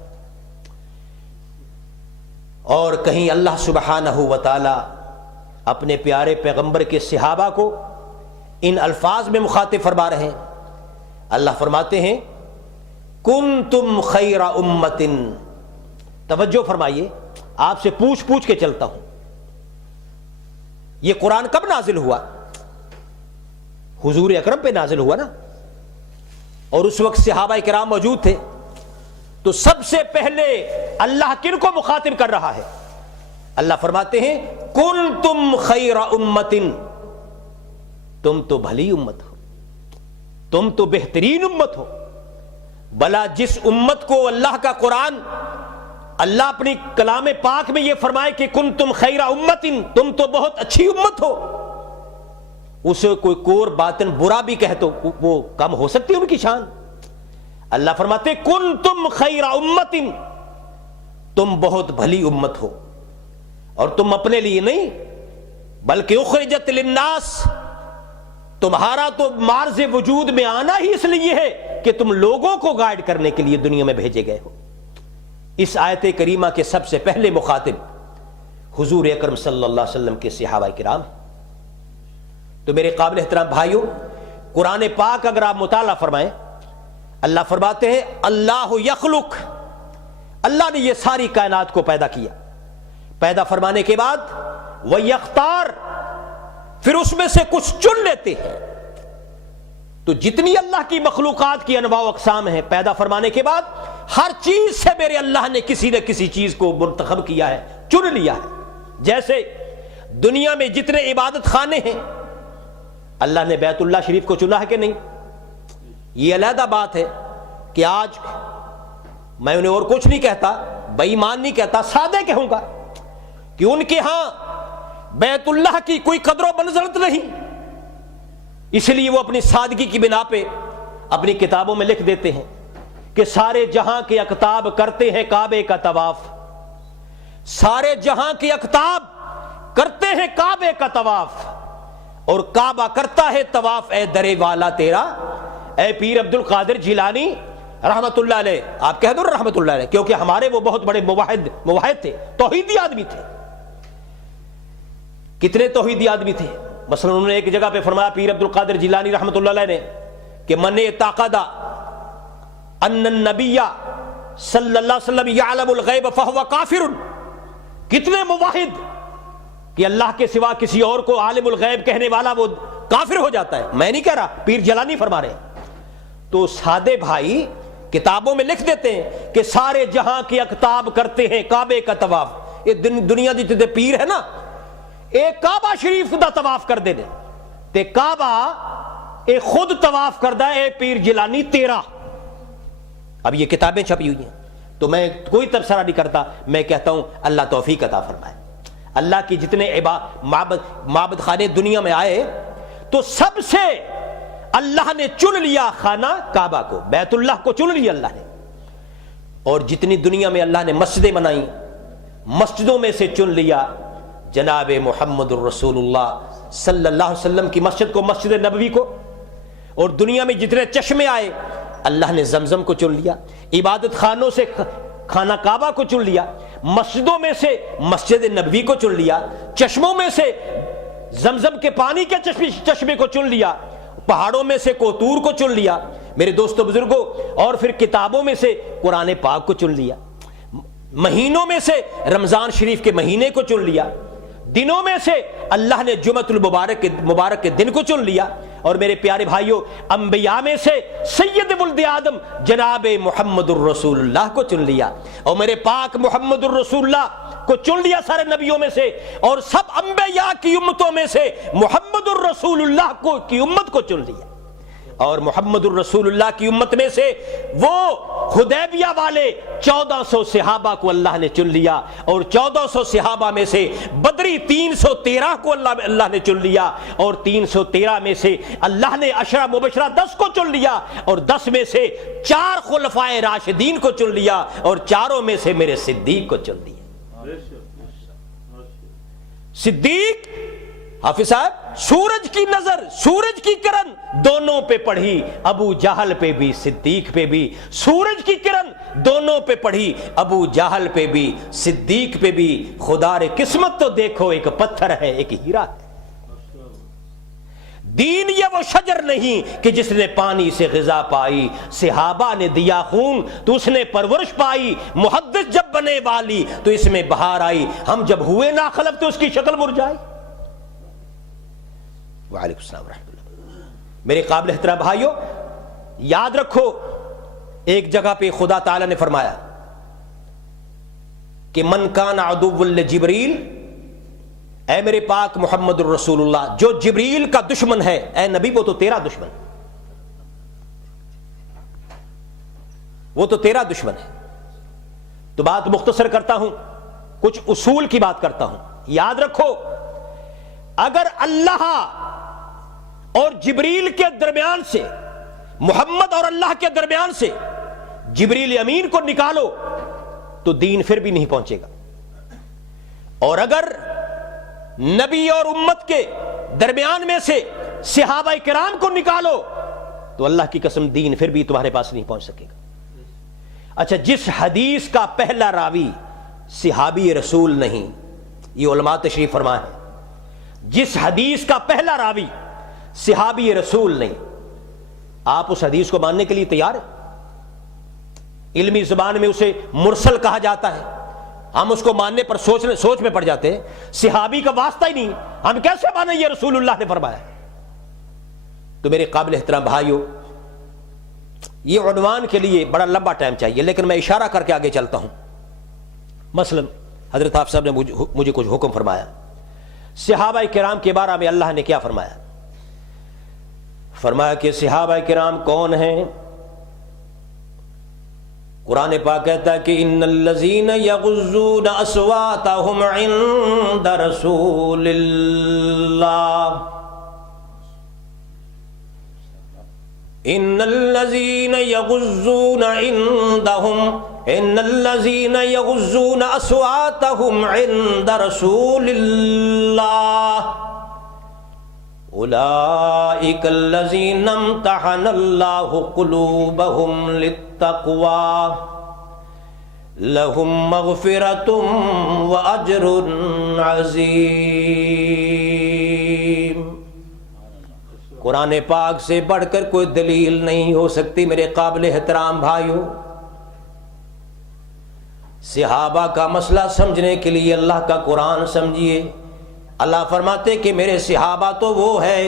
اور کہیں اللہ سبحانہ و تعالی اپنے پیارے پیغمبر کے صحابہ کو ان الفاظ میں مخاطب فرما رہے ہیں. اللہ فرماتے ہیں کنتم خیر امت. توجہ فرمائیے، آپ سے پوچھ کے چلتا ہوں، یہ قرآن کب نازل ہوا؟ حضور اکرم پہ نازل ہوا نا، اور اس وقت صحابہ کرام موجود تھے. تو سب سے پہلے اللہ کن کو مخاطب کر رہا ہے؟ اللہ فرماتے ہیں کنتم خیر امت، تم تو بھلی امت ہو، تم تو بہترین امت ہو. بلا جس امت کو اللہ کا قرآن، اللہ اپنی کلام پاک میں یہ فرمائے کہ کنتم خیر امت، تم تو بہت اچھی امت ہو، اسے کوئی کور باطن برا بھی کہے تو وہ کم ہو سکتی ہے ان کی شان. اللہ فرماتے کنتم خیر امت، تم بہت بھلی امت ہو، اور تم اپنے لیے نہیں بلکہ اخرجت للناس، تمہارا تو معرض وجود میں آنا ہی اس لیے ہے کہ تم لوگوں کو گائیڈ کرنے کے لیے دنیا میں بھیجے گئے ہو. اس آیت کریمہ کے سب سے پہلے مخاطب حضور اکرم صلی اللہ علیہ وسلم کے صحابہ کرام ہیں. تو میرے قابل احترام بھائیوں، قرآن پاک اگر آپ مطالعہ فرمائیں، اللہ فرماتے ہیں اللہ یخلق، اللہ نے یہ ساری کائنات کو پیدا کیا. پیدا فرمانے کے بعد وہ یختار، پھر اس میں سے کچھ چن لیتے ہیں. تو جتنی اللہ کی مخلوقات کی انواع و اقسام ہیں، پیدا فرمانے کے بعد ہر چیز سے میرے اللہ نے کسی نہ کسی چیز کو منتخب کیا ہے، چن لیا ہے. جیسے دنیا میں جتنے عبادت خانے ہیں، اللہ نے بیت اللہ شریف کو چنا ہے کہ نہیں؟ یہ علیحدہ بات ہے کہ آج میں انہیں اور کچھ نہیں کہتا، بے ایمان نہیں کہتا، سادے کہوں گا کہ ان کے ہاں بیت اللہ کی کوئی قدر و منزلت نہیں، اس لیے وہ اپنی سادگی کی بنا پہ اپنی کتابوں میں لکھ دیتے ہیں کہ سارے جہاں کے اقطاب کرتے ہیں کعبے کا طواف، سارے جہاں کے اقطاب کرتے ہیں کعبے کا طواف، اور کعبہ کرتا ہے طواف اے درے والا تیرا، اے پیر عبد القادر جیلانی رحمت اللہ علیہ. آپ کہہ دو رحمت اللہ علیہ، کیونکہ ہمارے وہ بہت بڑے موحد تھے، توحیدی آدمی تھے. کتنے توحیدی آدمی تھے؟ مثلا انہوں نے ایک جگہ پہ فرمایا پیر عبد القادر جیلانی رحمت اللہ علیہ نے کہ من اعتقد ان النبی صلی اللہ علیہ وسلم یعلم الغیب فہو کافر. کتنے موحد کہ اللہ کے سوا کسی اور کو عالم الغیب کہنے والا وہ کافر ہو جاتا ہے. میں نہیں کہہ رہا، پیر جیلانی فرما رہے ہیں. تو سادے بھائی کتابوں میں لکھ دیتے ہیں کہ سارے جہاں کے اقطاب کرتے ہیں کعبے کا طواف. یہ دنیا دی جتے پیر ہے نا، ایک کعبہ شریف دا طواف کر دے تے کعبہ اے خود طواف کردہ اے پیر جیلانی تیرا. اب یہ کتابیں چھپی ہوئی ہیں، تو میں کوئی تبصرہ نہیں کرتا، میں کہتا ہوں اللہ توفیق عطا فرمائے. اللہ کی جتنے معبد خانے دنیا میں آئے تو سب سے اللہ نے چن لیا خانہ کعبہ کو، بیت اللہ کو چن لیا اللہ نے. اور جتنی دنیا میں اللہ نے مسجدیں بنائیں، مسجدوں میں سے چن لیا جناب محمد الرسول اللہ صلی اللہ علیہ وسلم کی مسجد کو، مسجد نبوی کو. اور دنیا میں جتنے چشمے آئے اللہ نے زمزم کو چن لیا، عبادت خانوں سے خانہ کعبہ کو چن لیا، مسجدوں میں سے مسجد نبوی کو چن لیا، چشموں میں سے زمزم کے پانی کے چشمے کو چن لیا، پہاڑوں میں سے کوتور کو چن لیا میرے دوستو بزرگوں، اور پھر کتابوں میں سے قرآن پاک کو چن لیا، مہینوں میں سے رمضان شریف کے مہینے کو چن لیا، دنوں میں سے اللہ نے جمعۃ المبارک کے دن کو چن لیا، اور میرے پیارے بھائیوں انبیاء میں سے سید ولد آدم جناب محمد الرسول اللہ کو چن لیا، اور میرے پاک محمد الرسول اللہ کو چن لیا سارے نبیوں میں سے، اور سب انبیاء کی امتوں میں سے محمد الرسول اللہ کی امت کو چن لیا، اور محمد الرسول اللہ کی امت میں سے وہ حدیبیہ والے 1400 صحابہ کو اللہ نے چن لیا، اور 1400 صحابہ میں سے بدری 313 کو اللہ نے چن لیا، اور 313 میں سے اللہ نے عشرہ مبشرہ 10 کو چن لیا، اور 10 میں سے 4 خلفائے راشدین کو چن لیا، اور 4 میں سے میرے صدیق کو چن لیا۔ صدیق حافظ صاحب سورج کی نظر، سورج کی کرن دونوں پہ پڑھی، ابو جہل پہ بھی صدیق پہ بھی، سورج کی کرن دونوں پہ پڑھی، ابو جہل پہ بھی صدیق پہ بھی۔ خدا رے قسمت تو دیکھو، ایک پتھر ہے ایک ہیرا ہے۔ دین یہ وہ شجر نہیں کہ جس نے پانی سے غذا پائی، صحابہ نے دیا خون تو اس نے پرورش پائی، محدث جب بنے والی تو اس میں بہار آئی، ہم جب ہوئے ناخلف تو اس کی شکل مرجائی۔ وعلیکم السلام ورحمۃ اللہ۔ میرے قابل احترام بھائیوں، یاد رکھو ایک جگہ پہ خدا تعالی نے فرمایا کہ من کان عدو لجبریل، اے میرے پاک محمد الرسول اللہ، جو جبریل کا دشمن ہے، اے نبی وہ تو تیرا دشمن، وہ تو تیرا دشمن ہے۔ تو بات مختصر کرتا ہوں، کچھ اصول کی بات کرتا ہوں۔ یاد رکھو اگر اللہ اور جبریل کے درمیان سے، محمد اور اللہ کے درمیان سے جبریل امین کو نکالو تو دین پھر بھی نہیں پہنچے گا، اور اگر نبی اور امت کے درمیان میں سے صحابہ کرام کو نکالو تو اللہ کی قسم دین پھر بھی تمہارے پاس نہیں پہنچ سکے گا۔ اچھا، جس حدیث کا پہلا راوی صحابی رسول نہیں، یہ علماء تشریف فرما ہے، جس حدیث کا پہلا راوی صحابی رسول نہیں، آپ اس حدیث کو ماننے کے لیے تیار ہیں؟ علمی زبان میں اسے مرسل کہا جاتا ہے، ہم اس کو ماننے پر سوچ میں پڑ جاتے ہیں، صحابی کا واسطہ ہی نہیں، ہم کیسے مانیں یہ رسول اللہ نے فرمایا؟ تو میرے قابل احترام بھائیوں، یہ عنوان کے لیے بڑا لمبا ٹائم چاہیے، لیکن میں اشارہ کر کے آگے چلتا ہوں۔ مثلا حضرت آپ صاحب نے مجھے کچھ حکم فرمایا، صحابہ کرام کے بارے میں اللہ نے کیا فرمایا؟ فرمایا کہ صحابہ کرام کون ہیں؟ قرآن پاک کہتا ہے کہ ان الذین یغضون اصواتهم عند رسول اللہ، ان الذین یغضون اصواتهم عند رسول اللہ اولئک الذین امتحن اللہ قلوبهم للتقوی لہم مغفرۃ واجر عظیم۔ قرآن پاک سے بڑھ کر کوئی دلیل نہیں ہو سکتی میرے قابل احترام بھائیوں۔ صحابہ کا مسئلہ سمجھنے کے لیے اللہ کا قرآن سمجھیے۔ اللہ فرماتے کہ میرے صحابہ تو وہ ہے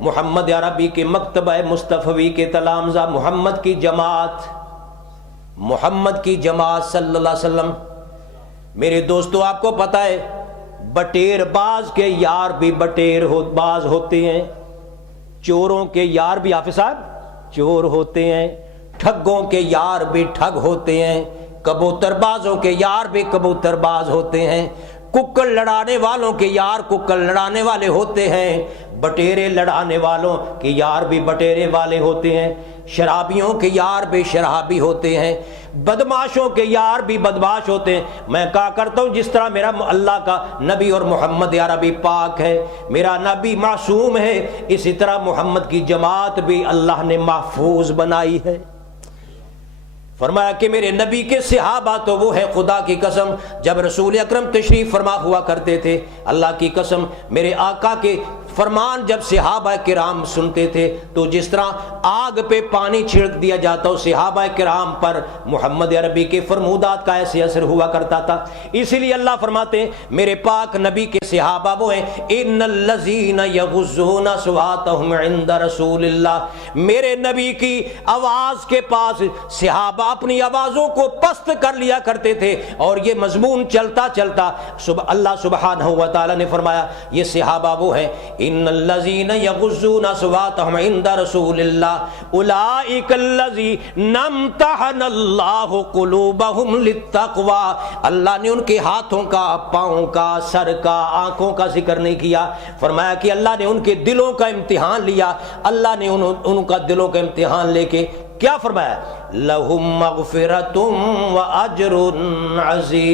محمد عربی کے مکتبہ مصطفی کے تلامذہ، محمد کی جماعت صلی اللہ علیہ وسلم۔ میرے دوستو آپ کو پتہ ہے بٹیر باز کے یار بھی بٹیر باز ہوتے ہیں، چوروں کے یار بھی حافظ صاحب چور ہوتے ہیں، ٹھگوں کے یار بھی ٹھگ ہوتے ہیں، کبوتر بازوں کے یار بھی کبوتر باز ہوتے ہیں، ککڑ لڑانے والوں کے یار ککڑ لڑانے والے ہوتے ہیں، بٹیرے لڑانے والوں کے یار بھی بٹیرے والے ہوتے ہیں، شرابیوں کے یار بھی شرابی ہوتے ہیں، بدماشوں کے یار بھی بدماش ہوتے ہیں۔ میں کہا کرتا ہوں جس طرح میرا اللہ کا نبی اور محمد عربی پاک ہے، میرا نبی معصوم ہے، اسی طرح محمد کی جماعت بھی اللہ نے محفوظ بنائی ہے۔ فرمایا کہ میرے نبی کے صحابہ تو وہ ہے خدا کی قسم جب رسول اکرم تشریف فرما ہوا کرتے تھے، اللہ کی قسم میرے آقا کے فرمان جب صحابہ کرام سنتے تھے تو جس طرح آگ پہ پانی چھڑک دیا جاتا ہو، صحابہ کرام پر محمد عربی کے فرمودات کا ایسے اثر ہوا کرتا تھا۔ اسی لیے اللہ فرماتے ہیں میرے پاک نبی کے صحابہ وہ ہیں، ان الذین یغضون اصواتهم عند رسول اللہ، میرے نبی کی آواز کے پاس صحابہ اپنی آوازوں کو پست کر لیا کرتے تھے، اور یہ مضمون چلتا چلتا اللہ سبحانہ و تعالی نے فرمایا یہ صحابہ وہ ہیں، ان الذین یغضون اصواتهم عند رسول اللہ اولئک الذین امتحن اللہ قلوبهم للتقوی، اللہ نے ان کے ہاتھوں کا، پاؤں کا، سر کا، آنکھوں کا ذکر نہیں کیا، فرمایا کہ اللہ نے ان کے دلوں کا امتحان لیا، اللہ نے ان کا دلوں کا امتحان لے کے کیا فرمایا، لہم مغفرۃ واجر عظیم،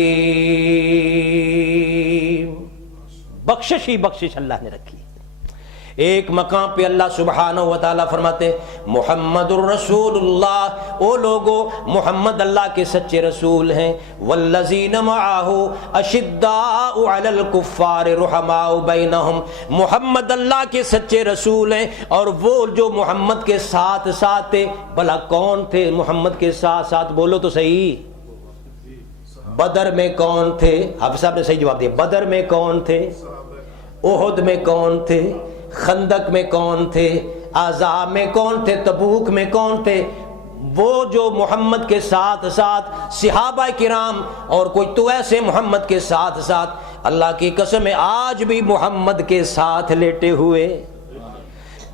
بخشش ہی بخشش اللہ نے رکھی۔ ایک مقام پہ اللہ سبحانہ و تعالیٰ فرماتے محمد الرسول اللہ، او لوگو محمد اللہ کے سچے رسول ہیں، والذین معہ اشداء علی الکفار رحماء بینہم، محمد اللہ کے سچے رسول ہیں، اور وہ جو محمد کے ساتھ ساتھ تھے، بھلا کون تھے محمد کے ساتھ ساتھ؟ بولو تو صحیح، بدر میں کون تھے؟ حافظ صاحب نے صحیح جواب دیا، بدر میں کون تھے؟ احد میں کون تھے؟ خندق میں کون تھے؟ احزاب میں کون تھے؟ تبوک میں کون تھے؟ وہ جو محمد کے ساتھ ساتھ صحابہ کرام، اور کوئی تو ایسے محمد کے ساتھ ساتھ، اللہ کی قسم ہے آج بھی محمد کے ساتھ لیٹے ہوئے۔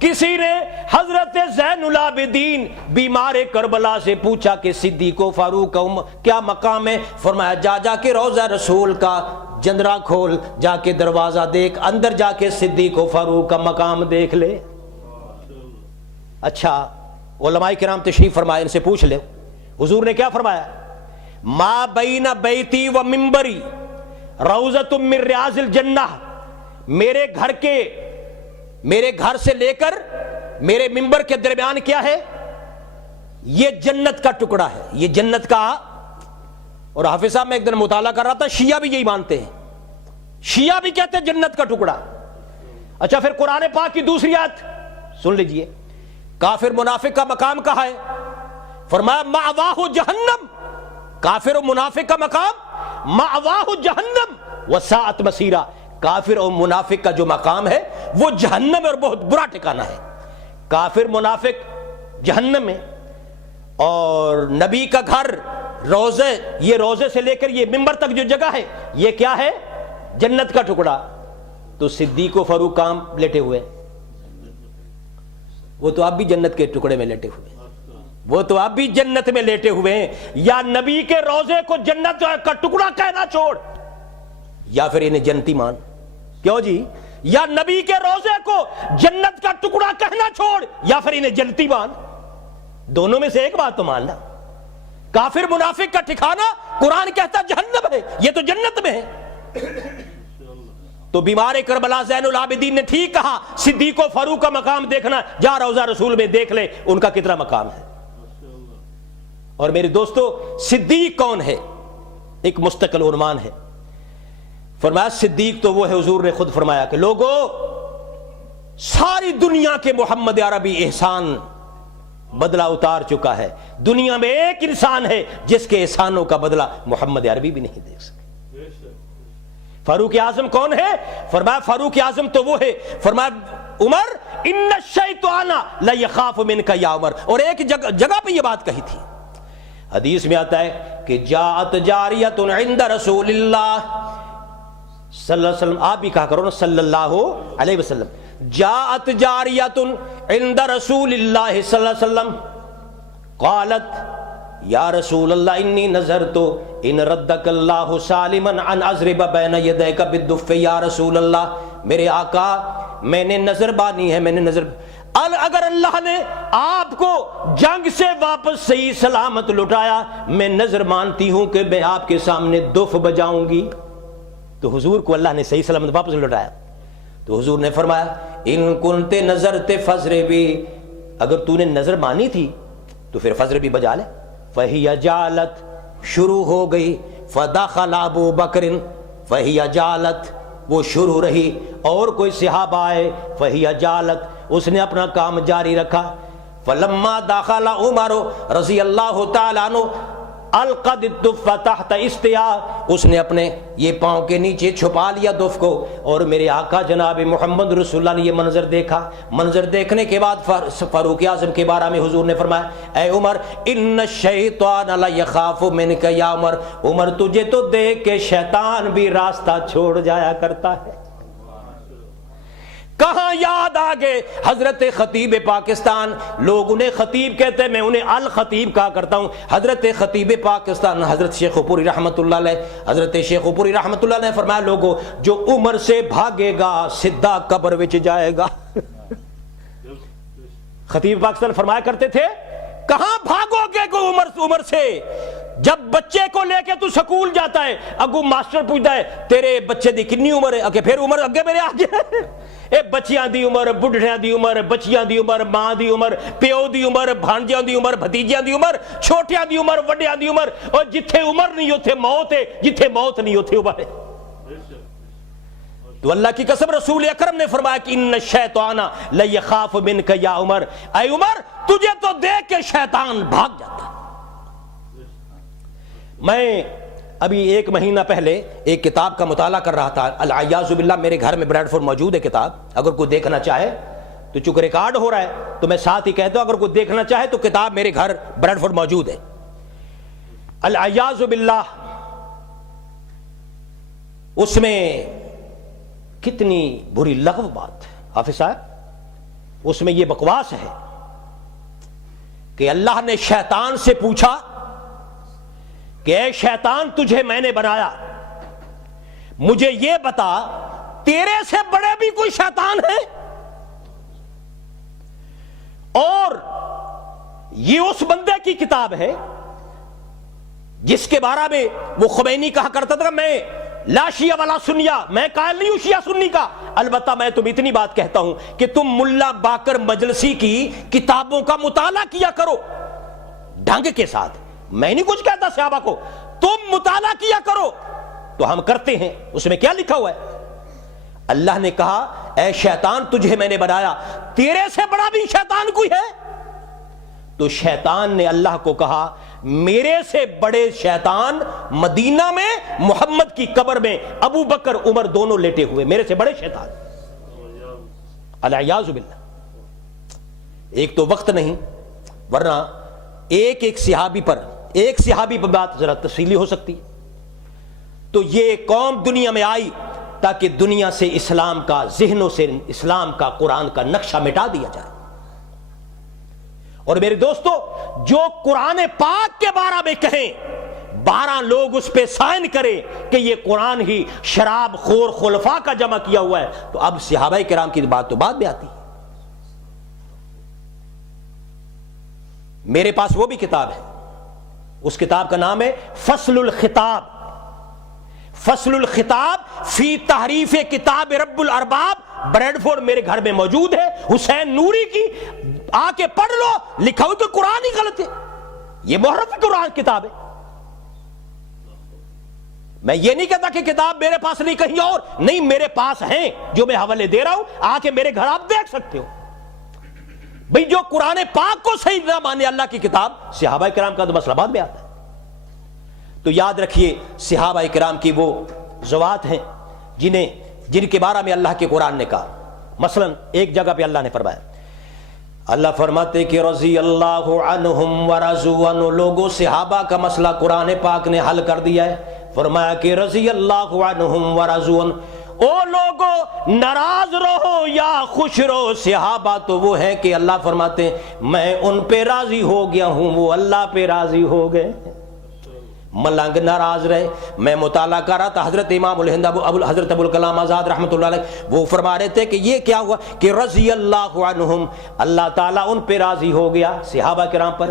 کسی نے حضرت زین العابدین بیمار کربلا سے پوچھا کہ صدیق و فاروق کا کیا مقام ہے؟ فرمایا جا جا کے روضہ رسول کا جندرا کھول، جا کے دروازہ دیکھ، اندر جا کے صدیق و فاروق کا مقام دیکھ لے۔ اچھا علماء کرام تشریف فرمائے، ان سے پوچھ لے حضور نے کیا فرمایا، ما بین بیتی و منبری روضۃ من ریاض الجنہ، میرے گھر سے لے کر میرے منبر کے درمیان کیا ہے؟ یہ جنت کا ٹکڑا ہے، یہ جنت کا۔ اور حافظ صاحب میں ایک دن مطالعہ کر رہا تھا، شیعہ بھی یہی مانتے ہیں، شیعہ بھی کہتے ہیں جنت کا ٹکڑا۔ اچھا پھر قرآن پاک کی دوسری آیت سن لیجئے، کافر منافق کا مقام کہاں ہے؟ فرمایا مأواہ جہنم، کافر و منافق کا مقام مأواہ جہنم وساءت مصیرا، کافر اور منافق کا جو مقام ہے وہ جہنم اور بہت برا ٹھکانہ ہے۔ کافر منافق جہنم میں، اور نبی کا گھر روزے، یہ روزے سے لے کر یہ منبر تک جو جگہ ہے یہ کیا ہے؟ جنت کا ٹکڑا۔ تو صدیق و فاروق کام لیٹے ہوئے، وہ تو اب بھی جنت کے ٹکڑے میں لیٹے ہوئے، وہ تو اب بھی جنت میں لیٹے ہوئے ہیں۔ یا نبی کے روزے کو جنت کا ٹکڑا کہنا چھوڑ، یا پھر انہیں جنتی مان۔ کیوں جی؟ یا نبی کے روزے کو جنت کا ٹکڑا کہنا چھوڑ، یا پھر انہیں جنتی مان۔ دونوں میں سے ایک بات تو ماننا۔ کافر منافق کا ٹھکانہ قرآن کہتا جہنم ہے، یہ تو جنت میں ہے۔ تو بیمار کربلا زین العابدین نے ٹھیک کہا، صدیق و فاروق کا مقام دیکھنا، جا روضہ رسول میں دیکھ لے ان کا کتنا مقام ہے۔ اور میرے دوستو صدیق کون ہے؟ ایک مستقل عنوان ہے۔ فرمایا صدیق تو وہ ہے، حضور نے خود فرمایا کہ لوگوں ساری دنیا کے محمد عربی احسان بدلہ اتار چکا ہے، دنیا میں ایک انسان ہے جس کے احسانوں کا بدلہ محمد عربی بھی نہیں دے سکے۔ فاروق اعظم کون ہے؟ فرمایا فاروق اعظم تو وہ ہے، فرمایا عمر ان الشیطان لیخاف منک یا عمر، اور ایک جگہ پہ یہ بات کہی تھی۔ حدیث میں آتا ہے کہ جاءت جاریۃ عند رسول اللہ صلی اللہ علیہ وسلم، آپ بھی کہا کرو نا صلی اللہ علیہ وسلم، جاءت جاریۃ عند رسول اللہ صلی اللہ علیہ وسلم قالت یا رسول اللہ انی نظرت ان ردک اللہ سالما ان اضرب بین یدیک بالدف، یا رسول اللہ میرے آقا میں نے نظر بانی ہے، میں نے نظر، اگر اللہ نے آپ کو جنگ سے واپس صحیح سلامت لٹایا، میں نظر مانتی ہوں کہ میں آپ کے سامنے دف بجاؤں گی۔ تو حضور کو اللہ نے صحیح سلامت واپس لٹایا، تو حضور نے فرمایا ان کنتے نظرتے فضر بھی، اگر تو نے نظر مانی تھی تو پھر فضر بھی بجا لے۔ فہی جالت، شروع ہو گئی، فدخل ابو بکر، فہی جالت، وہ شروع رہی، اور کوئی صحابہ آئے، فہی جالت، اس نے اپنا کام جاری رکھا، فلما دخل عمر رضی اللہ تعالیٰ عنہ القد الدف تحت استیا، اس نے اپنے یہ پاؤں کے نیچے چھپا لیا دف کو، اور میرے آقا جناب محمد رسول اللہ نے یہ منظر دیکھا۔ منظر دیکھنے کے بعد فاروق اعظم کے بارے میں حضور نے فرمایا، اے عمر ان الشیطان لیخاف منک یا عمر، عمر تجھے تو دیکھ کے شیطان بھی راستہ چھوڑ جایا کرتا ہے۔ کہاں یاد آگے حضرت خطیب پاکستان، لوگ انہیں خطیب کہتے ہیں، میں انہیں الخطیب کہا کرتا ہوں۔ حضرت خطیب پاکستان حضرت شیخ پوری رحمت اللہ علیہ، حضرت شیخ پوری رحمت اللہ علیہ نے فرمایا، لوگوں جو عمر سے بھاگے گا سدھا قبر وچ جائے گا۔ خطیب پاکستان فرمایا کرتے تھے، کہاں بھاگو گے کو عمر سے؟ جب بچے کو لے کے تو سکول جاتا ہے، اگو ماسٹر پوچھتا ہے تیرے بچے دی کنی عمر ہے، اگے پھر عمر اگے میرے آگے اے بچیاں دی عمر، بڈھیاں دی عمر، بچیاں دی عمر، ماں دی عمر، پیو دی عمر، بھانجیاں دی عمر، بھتیجیاں دی عمر، چھوٹیاں دی عمر، وڈیاں دی عمر، اور جتھے عمر نہیں ہوتے موت ہے، جتھے موت نہیں ہوتے عمر ہے۔ تو اللہ کی قسم رسول اکرم نے فرمایا کہ ان الشیطان لیخاف منک یا عمر، اے عمر تجھے تو دیکھ کے شیطان بھاگ جاتا۔ میں ابھی 1 مہینہ پہلے ایک کتاب کا مطالعہ کر رہا تھا، العیاذ باللہ، میرے گھر میں بریڈ فورڈ موجود ہے کتاب، اگر کوئی دیکھنا چاہے تو چونکہ ریکارڈ ہو رہا ہے تو میں ساتھ ہی کہتا ہوں، اگر کوئی دیکھنا چاہے تو کتاب میرے گھر بریڈ فورڈ موجود ہے، العیاذ باللہ۔ اس میں کتنی بری لغو بات ہے حافظ صاحب، اس میں یہ بکواس ہے کہ اللہ نے شیطان سے پوچھا کہ اے شیطان تجھے میں نے بنایا، مجھے یہ بتا تیرے سے بڑے بھی کوئی شیطان ہے؟ اور یہ اس بندے کی کتاب ہے جس کے بارے میں وہ خمینی کہا کرتا تھا میں لا شیعہ ولا سنیہ، میں قائل نہیں ہوں شیعہ سنی کا، البتہ میں تم اتنی بات کہتا ہوں کہ تم ملا باقر مجلسی کی کتابوں کا مطالعہ کیا کرو ڈھنگ کے ساتھ، میں نہیں کچھ کہتا صحابہ کو، تم مطالعہ کیا کرو، تو ہم کرتے ہیں۔ اس میں کیا لکھا ہوا ہے؟ اللہ نے کہا اے شیطان تجھے میں نے بنایا، تیرے سے بڑا بھی شیطان کوئی ہے؟ تو شیطان نے اللہ کو کہا میرے سے بڑے شیطان مدینہ میں محمد کی قبر میں ابو بکر عمر دونوں لیٹے ہوئے، میرے سے بڑے شیطان، العیاذ باللہ۔ ایک تو وقت نہیں، ورنہ ایک صحابی پر بات ذرا تفصیلی ہو سکتی۔ تو یہ قوم دنیا میں آئی تاکہ دنیا سے اسلام کا، ذہنوں سے اسلام کا، قرآن کا نقشہ مٹا دیا جائے۔ اور میرے دوستو جو قرآن پاک کے بارے میں کہیں 12 لوگ اس پہ سائن کرے کہ یہ قرآن ہی شراب خور خلفاء کا جمع کیا ہوا ہے، تو اب صحابہ کرام کی بات تو بعد میں آتی ہے۔ میرے پاس وہ بھی کتاب ہے، اس کتاب کا نام ہے فصل الخطاب، فصل الخطاب فی تحریف کتاب رب الارباب، بریڈ فورڈ میرے گھر میں موجود ہے، حسین نوری کی، آ کے پڑھ لو، لکھا ہوا کہ قرآن ہی غلط ہے، یہ محرف قرآن کتاب ہے۔ میں یہ نہیں کہتا کہ کتاب میرے پاس نہیں کہیں اور نہیں، میرے پاس ہیں جو میں حوالے دے رہا ہوں، آ کے میرے گھر آپ دیکھ سکتے ہو۔ بھئی جو قرآن پاک کو صحیح نہ مانے اللہ کی کتاب، صحابہ کرام کا تو مسئلہ بعد میں آتا ہے۔ تو یاد رکھیے صحابہ کرام کی وہ ذوات ہیں جن کے بارے میں اللہ کے قرآن نے کہا۔ مثلا ایک جگہ پہ اللہ نے فرمایا، اللہ فرماتے کہ رضی اللہ عنہم ورضوا عنہ، لوگوں صحابہ کا مسئلہ قرآن پاک نے حل کر دیا ہے۔ فرمایا کہ رضی اللہ عنہم ورضوا عنہ، او لوگوں ناراض رہو یا خوش رہو، صحابہ تو وہ ہیں کہ اللہ فرماتے ہیں میں ان پہ راضی ہو گیا ہوں، وہ اللہ پہ راضی ہو گئے۔ ملنگ ناراض رہے۔ میں مطالعہ کر رہا تھا، حضرت امام الہند حضرت ابوالکلام آزاد رحمۃ اللہ علیہ وہ فرما رہے تھے کہ یہ کیا ہوا کہ رضی اللہ عنہم، اللہ تعالیٰ ان پہ راضی ہو گیا، صحابہ کرام پر۔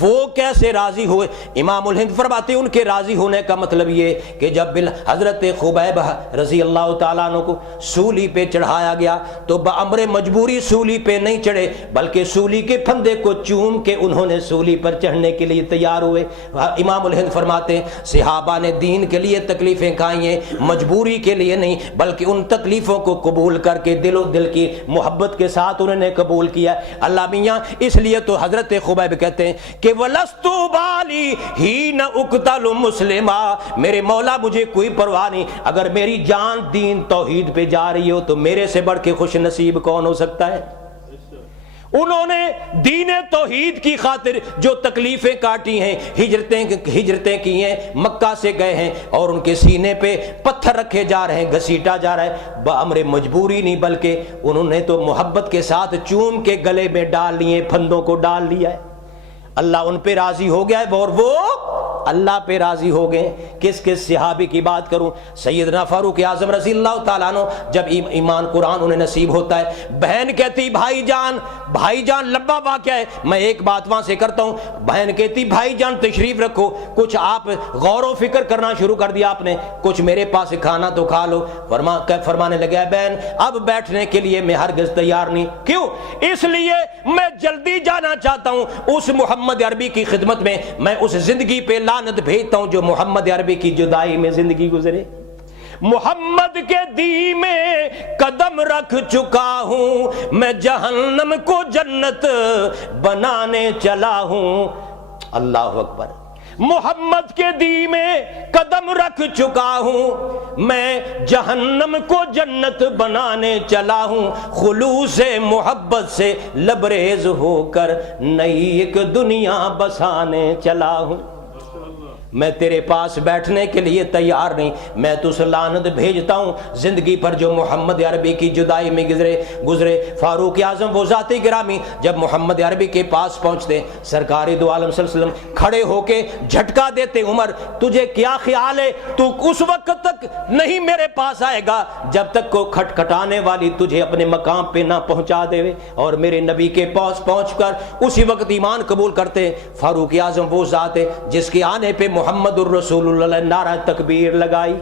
وہ کیسے راضی ہوئے؟ امام الہند فرماتے ہیں ان کے راضی ہونے کا مطلب یہ کہ جب حضرت خبیب رضی اللہ تعالیٰ عنہ کو سولی پہ چڑھایا گیا تو بامر مجبوری سولی پہ نہیں چڑھے، بلکہ سولی کے پھندے کو چوم کے انہوں نے سولی پر چڑھنے کے لیے تیار ہوئے۔ امام الہند فرماتے ہیں صحابہ نے دین کے لیے تکلیفیں کھائی ہیں، مجبوری کے لیے نہیں، بلکہ ان تکلیفوں کو قبول کر کے دل و دل کی محبت کے ساتھ انہوں نے قبول کیا۔ اللہ میاں اس لیے تو حضرت خبیب کہتے ہیں کہ وَلَسْتُ بَالِي حِينَ أُقْتَلُ مُسْلِمًا، میرے مولا مجھے کوئی پرواہ نہیں، اگر میری جان دین توحید پہ جا رہی ہو تو میرے سے بڑھ کے خوش نصیب کون ہو سکتا ہے؟ انہوں نے دین توحید کی خاطر جو تکلیفیں کاٹی ہیں، ہجرتیں کی ہیں، مکہ سے گئے ہیں اور ان کے سینے پہ پتھر رکھے جا رہے ہیں، گھسیٹا جا رہا ہے، بامر مجبوری نہیں بلکہ انہوں نے تو محبت کے ساتھ چوم کے گلے میں ڈال لیے، پھندوں کو ڈال لیا ہے۔ اللہ ان پہ راضی ہو گیا ہے اور وہ اللہ پہ راضی ہو گئے۔ کس کس صحابی کی بات کروں؟ سیدنا فاروق اعظم رضی اللہ تعالیٰ عنہ، جب ایمان قرآن انہیں نصیب ہوتا ہے، بہن کہتی بھائی جان لمبا واقعہ ہے، میں ایک بات وہاں سے کرتا ہوں، بہن کہتی بھائی جان تشریف رکھو، کچھ آپ غور و فکر کرنا شروع کر دیا آپ نے، کچھ میرے پاس کھانا تو کھا لو۔ فرمانے لگا بہن اب بیٹھنے کے لیے میں ہرگز تیار نہیں، کیوں؟ اس لیے میں جلدی جانا چاہتا ہوں اس محمد عربی کی خدمت میں اس زندگی پہ لعنت بھیجتا ہوں جو محمد عربی کی جدائی میں زندگی گزرے۔ محمد کے دی میں قدم رکھ چکا ہوں، میں جہنم کو جنت بنانے چلا ہوں۔ اللہ اکبر۔ محمد کے دی میں قدم رکھ چکا ہوں، میں جہنم کو جنت بنانے چلا ہوں، خلوص محبت سے لبریز ہو کر نئی ایک دنیا بسانے چلا ہوں۔ میں تیرے پاس بیٹھنے کے لیے تیار نہیں، میں تجھ لعنت بھیجتا ہوں زندگی پر جو محمد عربی کی جدائی میں گزرے۔ فاروق اعظم وہ ذات گرامی جب محمد عربی کے پاس پہنچتے، سرکار دو عالم صلی اللہ علیہ وسلم کھڑے ہو کے جھٹکا دیتے، عمر تجھے کیا خیال ہے تو اس وقت تک نہیں میرے پاس آئے گا جب تک کو کھٹکھٹانے والی تجھے اپنے مقام پہ نہ پہنچا دے، اور میرے نبی کے پاس پہنچ کر اسی وقت ایمان قبول کرتے۔ فاروق اعظم وہ ذات ہے جس کے آنے پہ محمد الرسول اللہ نعرہ تکبیر لگائی۔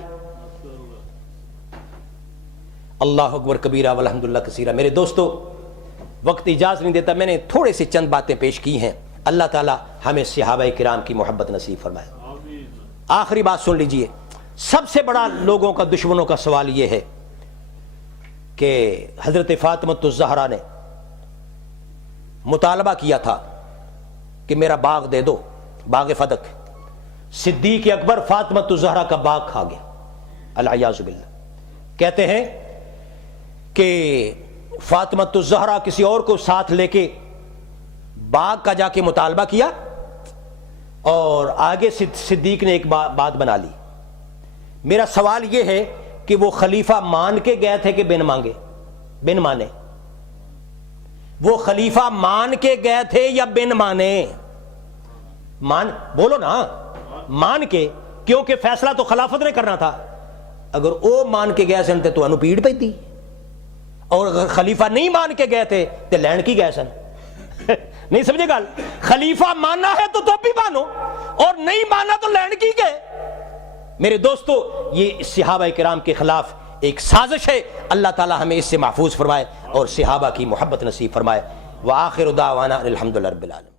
اللہ اکبر کبیرہ والحمدللہ کثیرہ۔ میرے دوستو وقت اجازت نہیں دیتا، میں نے تھوڑے سے چند باتیں پیش کی ہیں، اللہ تعالی ہمیں صحابہ کرام کی محبت نصیب فرمائے۔ آخری بات سن لیجئے، سب سے بڑا لوگوں کا دشمنوں کا سوال یہ ہے کہ حضرت فاطمہ الزہرا نے مطالبہ کیا تھا کہ میرا باغ دے دو، باغ فدق۔ صدیق اکبر فاطمہ الزہرا کا باغ کھا گیا، العیاذ باللہ۔ کہتے ہیں کہ فاطمہ الزہرا کسی اور کو ساتھ لے کے باغ کا جا کے مطالبہ کیا، اور آگے صدیق نے ایک بات بنا لی۔ میرا سوال یہ ہے کہ وہ خلیفہ مان کے گئے تھے کہ بن مانے؟ وہ خلیفہ مان کے گئے تھے یا بن مانے؟ بولو نا، مان کے، کیونکہ فیصلہ تو خلافت نے کرنا تھا۔ اگر وہ مان کے گئے سن تو انہوں پیڑ پہ تھی، اور اگر خلیفہ نہیں مان کے گئے تھے تو لین کی گئے سن۔ نہیں سمجھے گل؟ خلیفہ ماننا ہے تو بھی مانو، اور نہیں ماننا تو لین کی گئے۔ میرے دوستو یہ صحابہ کرام کے خلاف ایک سازش ہے، اللہ تعالی ہمیں اس سے محفوظ فرمائے اور صحابہ کی محبت نصیب فرمائے۔ وآخر دعوانا الحمدللہ رب العالمین۔